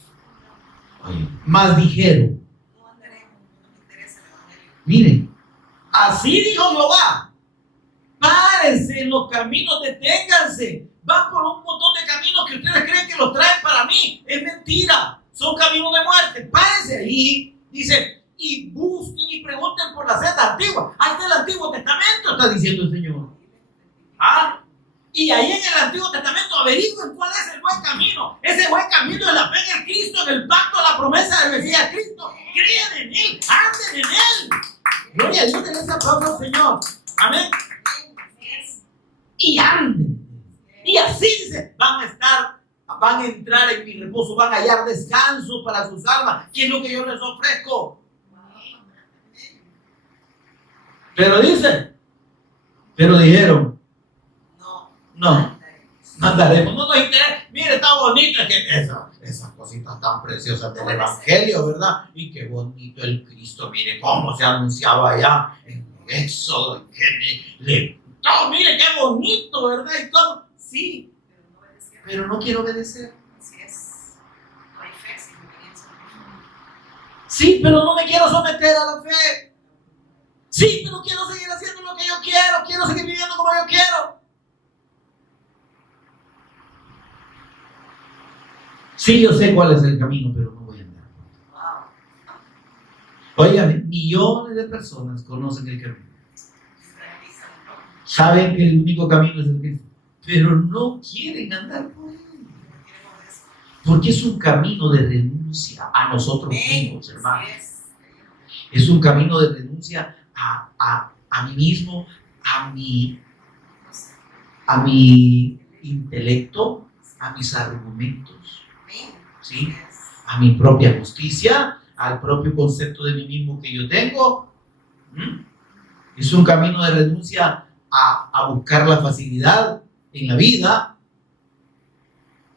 Más dijeron. No andaremos, no nos interesa el evangelio. Miren, así dijo Jehová: párense en los caminos, deténganse. Van por un montón de caminos que ustedes creen que los traen para mí. Es mentira. Son caminos de muerte. Párense ahí. Dice, y busquen y pregunten por la senda antigua. Ahí está el Antiguo Testamento, está diciendo el Señor. Y ahí en el Antiguo Testamento averigüen cuál es el buen camino. Ese buen camino es la fe en el Cristo, en el pacto, la promesa del Mesías Cristo. Crean en Él, anden en Él. Gloria a Dios, en esa palabra al Señor. Amén. Y anden. Y así dice, van a entrar en mi reposo, van a hallar descanso para sus almas, que es lo que yo les ofrezco. Pero dijeron, no andaremos, no nos interesa. Mire, está bonita que esas cositas tan preciosas del Evangelio, ¿verdad? Y qué bonito el Cristo, mire cómo se anunciaba allá en Éxodo, mire qué bonito, ¿verdad? Y todo. Sí, pero no quiero obedecer. Así es. No hay fe sin obediencia. Sí, pero no me quiero someter a la fe. Sí, pero quiero seguir haciendo lo que yo quiero seguir viviendo como yo quiero. Sí, yo sé cuál es el camino, pero no voy a andar. Óigame, millones de personas conocen el camino. Saben que el único camino es el Cristo, pero no quieren andar por él. Porque es un camino de renuncia a nosotros mismos, hermanos. Es un camino de renuncia a mí mismo, a mi intelecto, a mis argumentos, ¿sí? A mi propia justicia, al propio concepto de mí mismo que yo tengo. Es un camino de renuncia a buscar la facilidad en la vida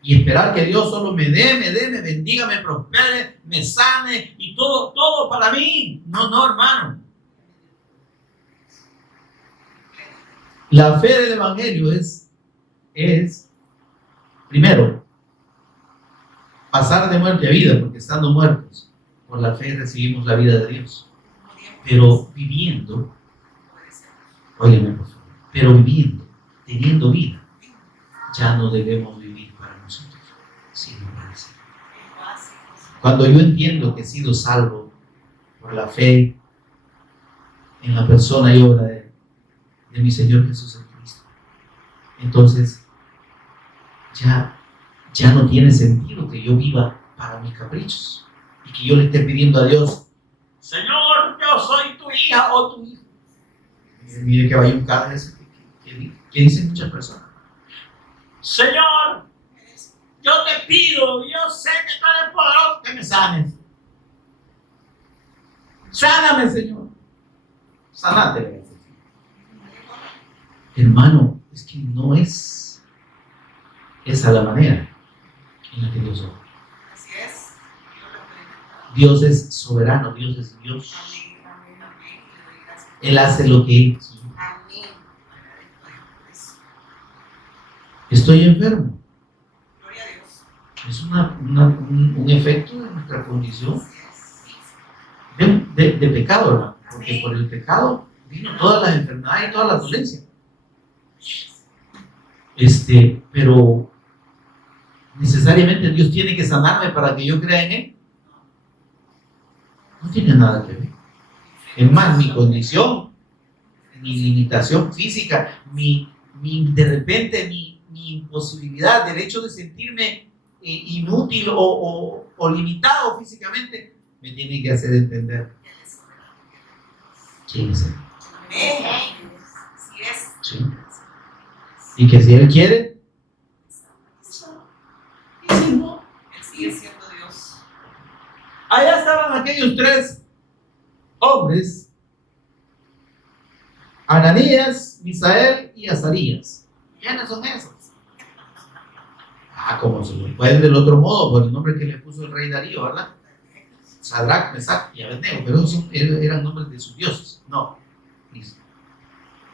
y esperar que Dios solo me bendiga, me prospere, me sane y todo para mí. No, hermano. La fe del Evangelio es primero, pasar de muerte a vida, porque estando muertos, por la fe recibimos la vida de Dios. Pero viviendo, óyeme por favor, pero viviendo, teniendo vida, ya no debemos vivir para nosotros, sino para el Señor. Cuando yo entiendo que he sido salvo por la fe en la persona y obra de mi Señor Jesús en Cristo, entonces ya no tiene sentido que yo viva para mis caprichos y que yo le esté pidiendo a Dios, Señor, yo soy tu hija o tu hijo. Mire que vaya un cada vez que dicen muchas personas, Señor, yo te pido, yo sé que tú eres poderoso, que me sanes. Sáname, Señor. Sanate. Hermano, es que no es esa la manera en la que Dios obra. Así es. Dios es soberano, Dios es Dios. Él hace lo que Él quiere. Estoy enfermo. Gloria a Dios. Es un efecto de nuestra condición de pecado, hermano. Porque por el pecado vino todas las enfermedades y todas las dolencias. Pero necesariamente Dios tiene que sanarme para que yo crea en Él. No tiene nada que ver. Es más, mi condición, mi limitación física, de repente mi imposibilidad, el hecho de sentirme inútil o limitado físicamente, me tiene que hacer entender quién es Él. Así es. Sí. Y que si Él quiere, y si no, Él sigue siendo Dios. allá estaban aquellos tres hombres, Ananías, Misael y Azarías. ¿Quiénes son esos? Como se lo pueden del otro modo, por el nombre que le puso el rey Darío, ¿verdad? Sadrach, Mesach y Abednego, pero esos eran nombres de sus dioses. No.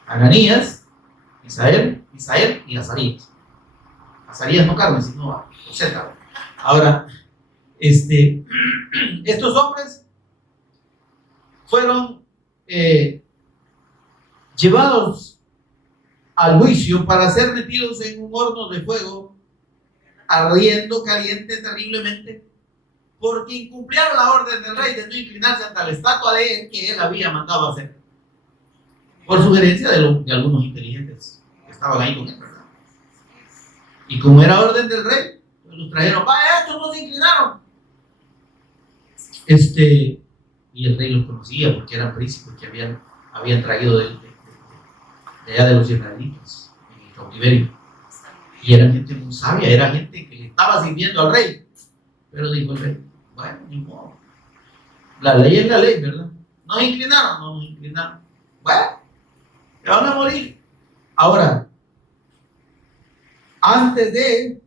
Ananías, Misael y Azarías. Azarías no Carmen, sino Z. Ahora, estos hombres fueron llevados al juicio para ser metidos en un horno de fuego ardiendo caliente terriblemente porque incumplieron la orden del rey de no inclinarse ante la estatua de él que él había mandado hacer por sugerencia de algunos inteligentes que estaban ahí con él, ¿verdad? Y como era orden del rey, pues los trajeron, vaya, estos no se inclinaron. Y el rey los conocía porque eran príncipes que habían traído de allá de los israelitas en el cautiverio. Y era gente muy sabia, era gente que le estaba sirviendo al rey. Pero dijo el rey, bueno, ni modo. La ley es la ley, ¿verdad? ¿Nos inclinaron? No nos inclinaron. Bueno, se van a morir. Ahora, antes de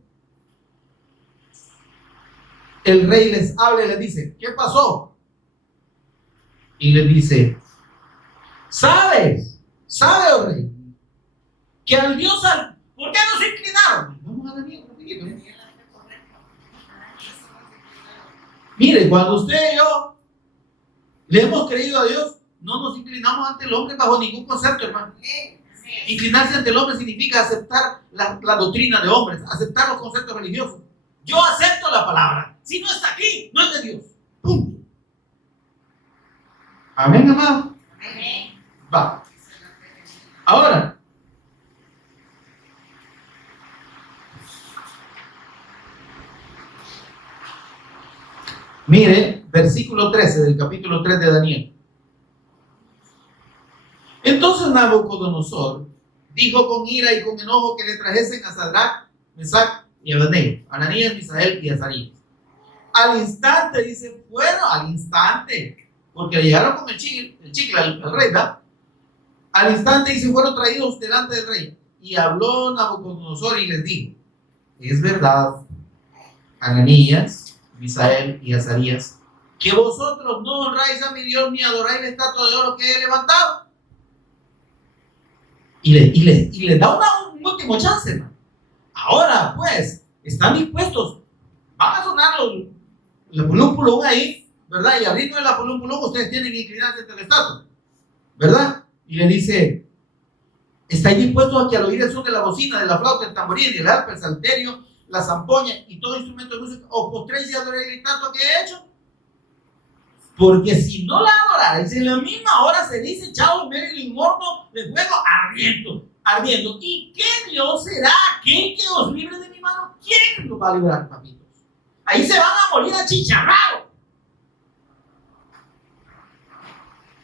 el rey les habla y les dice, ¿qué pasó? Y les dice, ¿sabes, oh rey, que al Dios ¿por qué no se inclinaron? Vamos a la mierda, mire, cuando usted y yo le hemos creído a Dios, no nos inclinamos ante el hombre bajo ningún concepto, hermano. Inclinarse ante el hombre significa aceptar la doctrina de hombres, aceptar los conceptos religiosos. Yo acepto la palabra. Si no está aquí, no es de Dios. Punto. Amén, amado. Amén. Va. Ahora, mire, versículo 13 del capítulo 3 de Daniel. Entonces Nabucodonosor dijo con ira y con enojo que le trajesen a Sadrach, Mesach y Abednego, Ananías, Misael y Azarías. Al instante, dice, bueno, al instante, porque llegaron con el chicle al rey, ¿verdad? Al instante, dice, fueron traídos delante del rey. Y habló Nabucodonosor y les dijo, es verdad, Ananías, Misael y Azarías, que vosotros no honráis a mi Dios ni adoráis la estatua de oro que he levantado. Y les da un último chance, hermano. Ahora, pues, están dispuestos. Van a sonar los pulúmpulum ahí, ¿verdad? Y al ritmo de la pulúmpulum ustedes tienen que inclinarse ante la estatua, ¿verdad? Y le dice, ¿estáis dispuestos a que al oír el son de la bocina, de la flauta, el tamborín, el arpa, el salterio, la zampoña y todo instrumento de música, os postréis y adoréis la estatua que he hecho? Porque si no la adorarais, en la misma hora seréis echados en medio del horno de fuego ardiendo. ¿Y qué Dios será aquel que os libre de mi mano? ¿Quién nos va a librar, papitos? Ahí se van a morir achicharrados.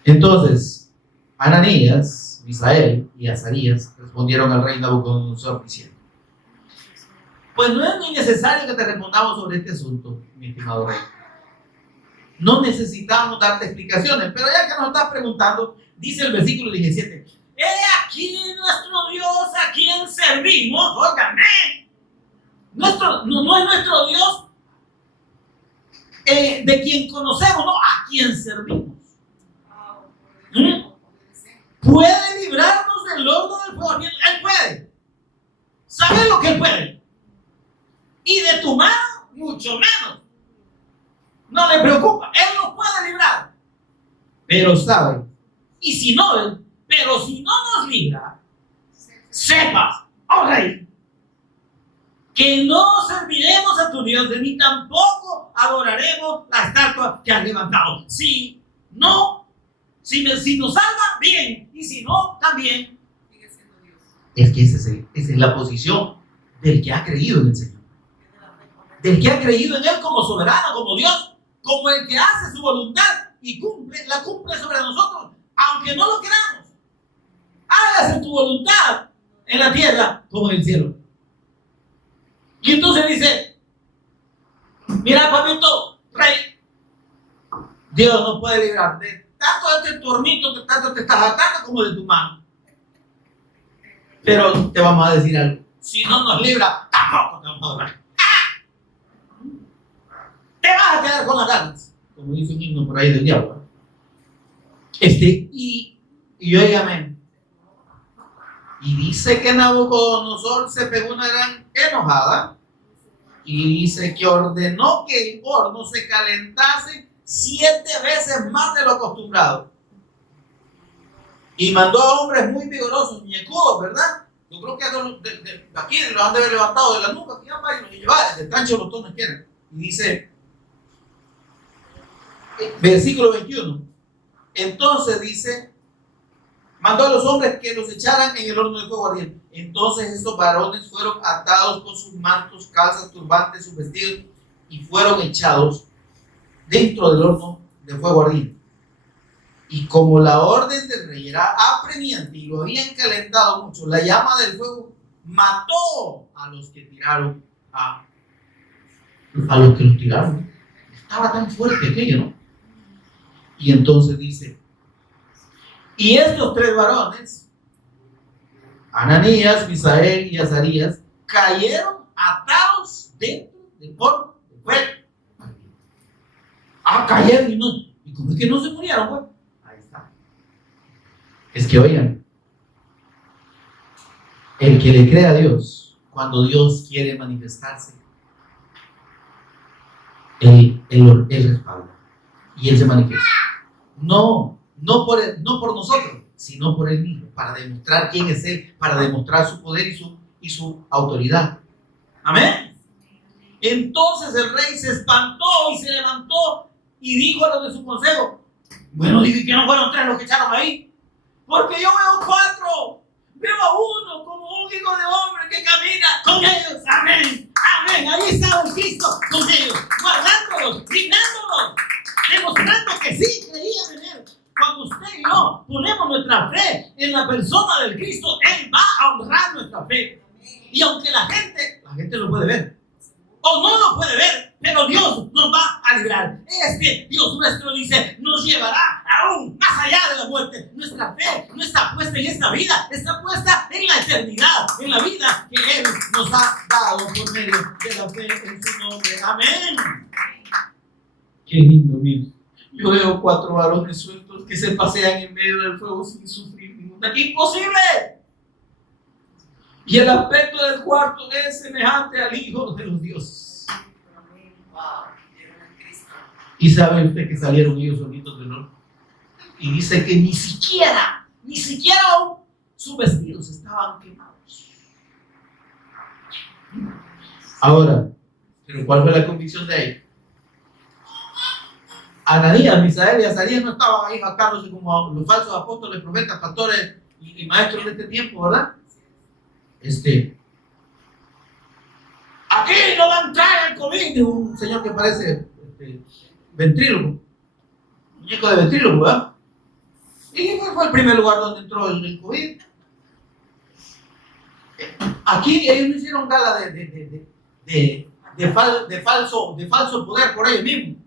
Entonces, Ananías, Misael y Azarías respondieron al rey Nabucodonosor diciendo, pues no es ni necesario que te respondamos sobre este asunto, mi estimado rey. No necesitamos darte explicaciones, pero ya que nos estás preguntando, dice el versículo 17, he aquí nuestro Dios a quien servimos, óigame, no es nuestro Dios de quien conocemos, no, a quien servimos. Puede librarnos del horno del fuego, él puede, ¿sabes lo que él puede? Y de tu mano, mucho menos. No le preocupa, él nos puede librar. Pero sabe, y si no, pero si no nos libra, sepas, oh rey, que no serviremos a tu Dios, ni tampoco adoraremos la estatua que has levantado. Si no, si nos salva, bien, y si no, también. Sigue siendo Dios. Es que esa es la posición del que ha creído en el Señor, del que ha creído en Él como soberano, como Dios, como el que hace su voluntad y la cumple sobre nosotros, aunque no lo queramos. Hágase tu voluntad en la tierra como en el cielo. Y entonces dice, mira, papito, rey, Dios nos puede librar de tanto de este tormento que tanto te estás atando como de tu mano. Pero te vamos a decir algo, si no nos libra, tampoco te vamos a adorar. Te vas a quedar con las ganas, como dice un himno por ahí del diablo. Y óigame, y dice que Nabucodonosor se pegó una gran enojada y dice que ordenó que el horno se calentase 7 veces más de lo acostumbrado y mandó a hombres muy vigorosos, muñecudos, ¿verdad? Yo creo que aquí los han de haber levantado de la nuca, que ya vayan y llevar, de tancho los tonos quieren. Y dice, versículo 21, entonces dice, mandó a los hombres que los echaran en el horno de fuego ardiente. Entonces estos varones fueron atados con sus mantos, calzas, turbantes, sus vestidos, y fueron echados dentro del horno de fuego ardiente. Y como la orden del rey era apremiante y lo habían calentado mucho, la llama del fuego mató a los que tiraron a los que los tiraron. Estaba tan fuerte aquello, ¿no? Y entonces dice, y estos 3 varones, Ananías, Misael y Azarías, cayeron atados dentro del horno de fuego. Cayeron y ¿cómo es que no se murieron, pues? Ahí está. Es que oigan, el que le cree a Dios, cuando Dios quiere manifestarse, él respalda y él se manifiesta. No por nosotros, sino por Él mismo, para demostrar quién es Él, para demostrar su poder y su autoridad. Amén. Entonces el rey se espantó y se levantó y dijo a los de su consejo, Bueno, dije que no fueron 3 los que echaron ahí. Porque yo veo 4. Veo a uno como un hijo de hombre que camina con ellos. Amén. Amén. Ahí estaba el Cristo con ellos, guardándolos, brindándolos, demostrando que sí creían en Él. Cuando usted y yo ponemos nuestra fe en la persona del Cristo, Él va a honrar nuestra fe. Y aunque la gente lo puede ver, o no lo puede ver, pero Dios nos va a librar. Dios nuestro, dice, nos llevará aún más allá de la muerte. Nuestra fe no está puesta en esta vida, está puesta en la eternidad, en la vida que Él nos ha dado por medio de la fe en su nombre. Amén. Qué lindo, mire. Yo veo 4 varones sueltos que se pasean en medio del fuego sin sufrir ninguna. ¡Imposible! Y el aspecto del cuarto es semejante al Hijo de los dioses. Y sabe usted que salieron ellos solitos del horno. Y dice que ni siquiera sus vestidos estaban quemados. Ahora, ¿pero cuál fue la convicción de ellos? Ananías, Misael y Azarías no estaban ahí jactándose como los falsos apóstoles, profetas, pastores y maestros de este tiempo, ¿verdad? Aquí no va a entrar el COVID, de un señor que parece ventrílogo, muñeco de ventrílogo, ¿verdad? Y fue el primer lugar donde entró el COVID. Aquí ellos no hicieron gala de falso poder por ellos mismos.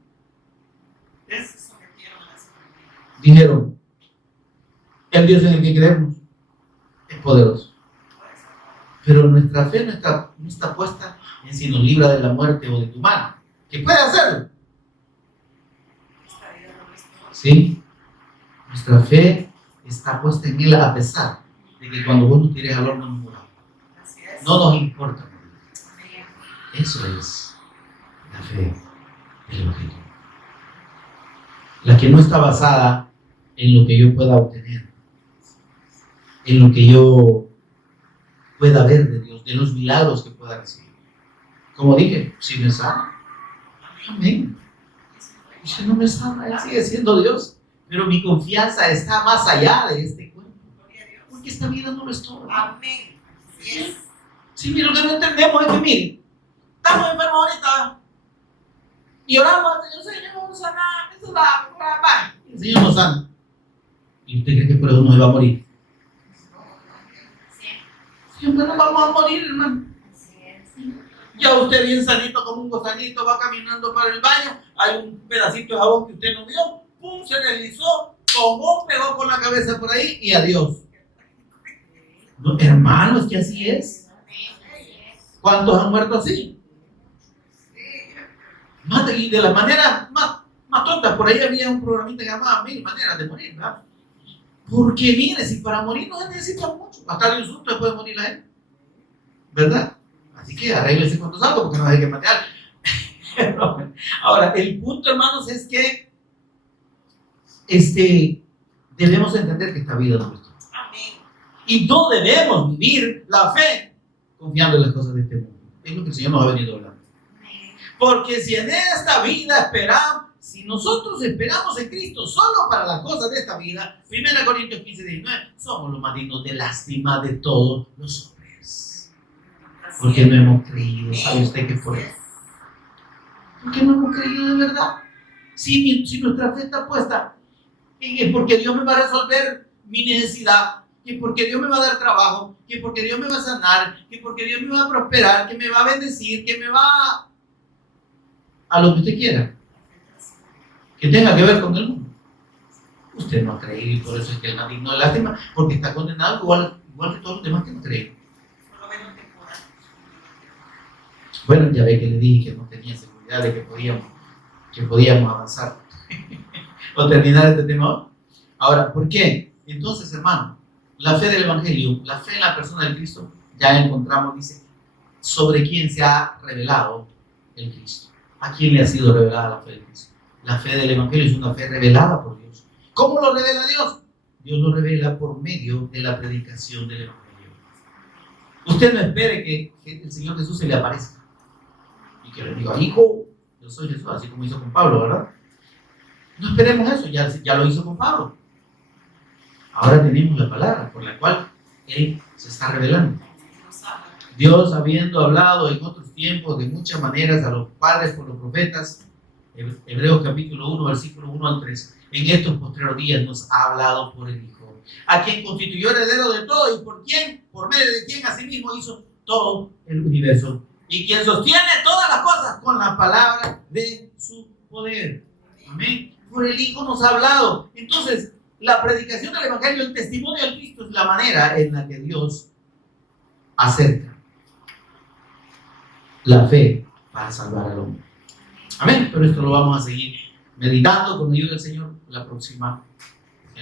Dijeron, el Dios en el que creemos es poderoso. Pero nuestra fe no está puesta en si nos libra de la muerte o de tu mano, que puede hacerlo. Sí, nuestra fe está puesta en Él a pesar de que cuando vos nos tires al horno nos muramos. No nos importa. Eso es la fe del Evangelio. La que no está basada en lo que yo pueda obtener, en lo que yo pueda ver de Dios, de los milagros que pueda recibir. Como dije, si me sana, amén. Y si no me sana, Él sigue siendo Dios. Pero mi confianza está más allá de este cuerpo. Porque esta vida no lo es todo. Amén. Sí, mira, lo que no entendemos es que, mire, estamos enfermos ahorita y oramos al Señor, sana, y el Señor nos sana. ¿Y usted cree que por eso nos va a morir? Siempre nos vamos a morir, hermano. Ya usted bien sanito como un gozanito va caminando para el baño, hay un pedacito de jabón que usted no vio, pum, se deslizó, tomó, pegó con la cabeza por ahí y adiós. No, hermano, es que así es. ¿Cuántos han muerto así? Y de la manera más tonta, por ahí había un programita que llamaba 1000 maneras de morir, ¿verdad? Porque mire, si para morir no se necesita mucho, hasta el insulto se puede morir a él, ¿verdad? Así que arréglese con tus algo porque no hay que matar. Ahora, el punto, hermanos, es que debemos entender que esta vida no es todo. Y no debemos vivir la fe confiando en las cosas de este mundo. Es lo que el Señor nos ha venido hablando. Porque si en esta vida esperamos, si nosotros esperamos en Cristo solo para las cosas de esta vida, 1 Corintios 15:19, somos los más dignos de lástima de todos los hombres. Porque no hemos creído. ¿Sabe usted qué fue? Porque no hemos creído de verdad. Si nuestra fe está puesta en porque Dios me va a resolver mi necesidad, que porque Dios me va a dar trabajo, que porque Dios me va a sanar, que porque Dios me va a prosperar, que me va a bendecir, que me va a lo que usted quiera, que tenga que ver con el mundo. Usted no ha creído y por eso es que el más digno de lástima, porque está condenado igual que todos los demás que no creen. Bueno, ya ve que le dije que no tenía seguridad de que podíamos avanzar o terminar este tema. Ahora, ¿por qué? Entonces, hermano, la fe del Evangelio, la fe en la persona del Cristo, ya encontramos, dice, sobre quién se ha revelado el Cristo. ¿A quién le ha sido revelada la fe del Cristo? La fe del Evangelio es una fe revelada por Dios. ¿Cómo lo revela Dios? Dios lo revela por medio de la predicación del Evangelio. Usted no espere que el Señor Jesús se le aparezca y que le diga, hijo, yo soy Jesús, así como hizo con Pablo, ¿verdad? No esperemos eso, ya lo hizo con Pablo. Ahora tenemos la palabra por la cual Él se está revelando. Nos habla. Dios, habiendo hablado en otros tiempos de muchas maneras a los padres por los profetas, Hebreos capítulo 1, versículo 1 al 3, en estos postreros días nos ha hablado por el Hijo, a quien constituyó heredero de todo y por medio de quien asimismo hizo todo el universo, y quien sostiene todas las cosas con la palabra de su poder. Amén. Por el Hijo nos ha hablado. Entonces, la predicación del Evangelio, el testimonio del Cristo, es la manera en la que Dios acerca la fe para salvar al hombre. Amén. Pero esto lo vamos a seguir meditando con la ayuda del Señor en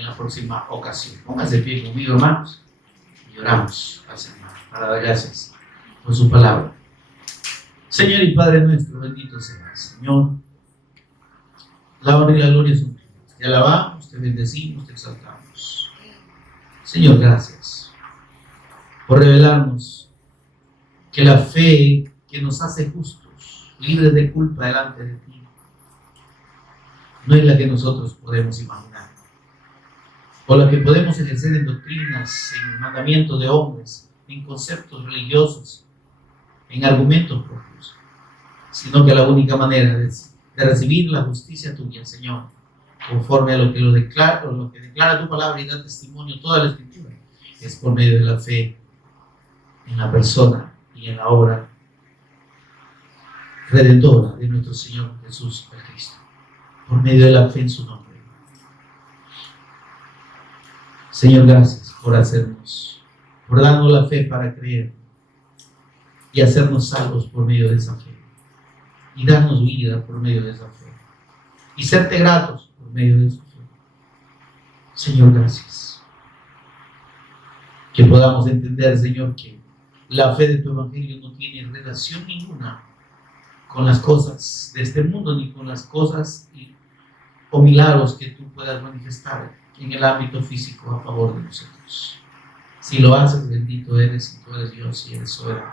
la próxima ocasión. Pónganse de pie conmigo, hermanos, y oramos al Señor para dar gracias por su palabra. Señor y Padre nuestro, bendito seas, Señor. La honra y la gloria son tuyas. Te alabamos, te bendecimos, te exaltamos. Señor, gracias por revelarnos que la fe que nos hace justos, libres de culpa delante de ti, no es la que nosotros podemos imaginar, o la que podemos ejercer en doctrinas, en mandamientos de hombres, en conceptos religiosos, en argumentos propios, sino que la única manera de recibir la justicia tuya, Señor, conforme a lo que declara tu palabra y da testimonio toda la Escritura, es por medio de la fe en la persona y en la obra redentora de nuestro Señor Jesús el Cristo, por medio de la fe en su nombre. Señor, gracias por darnos la fe para creer y hacernos salvos por medio de esa fe, y darnos vida por medio de esa fe, y serte gratos por medio de esa fe. Señor, gracias. Que podamos entender, Señor, que la fe de tu Evangelio no tiene relación ninguna con las cosas de este mundo, ni con las cosas o milagros que tú puedas manifestar en el ámbito físico a favor de nosotros. Si lo haces, bendito eres, y tú eres Dios y eres soberano.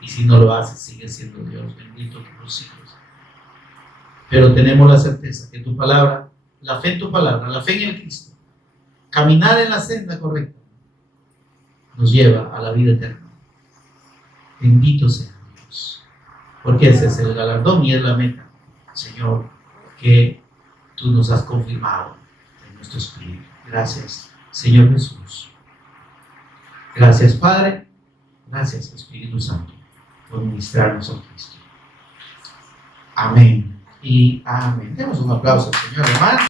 Y si no lo haces, sigues siendo Dios, bendito por los siglos. Pero tenemos la certeza que tu palabra, la fe en tu palabra, la fe en el Cristo, caminar en la senda correcta, nos lleva a la vida eterna. Bendito sea Dios, porque ese es el galardón y es la meta, Señor, que tú nos has confirmado en nuestro espíritu. Gracias, Señor Jesús. Gracias, Padre. Gracias, Espíritu Santo, por ministrarnos a Cristo. Amén y amén. Demos un aplauso al Señor, hermano.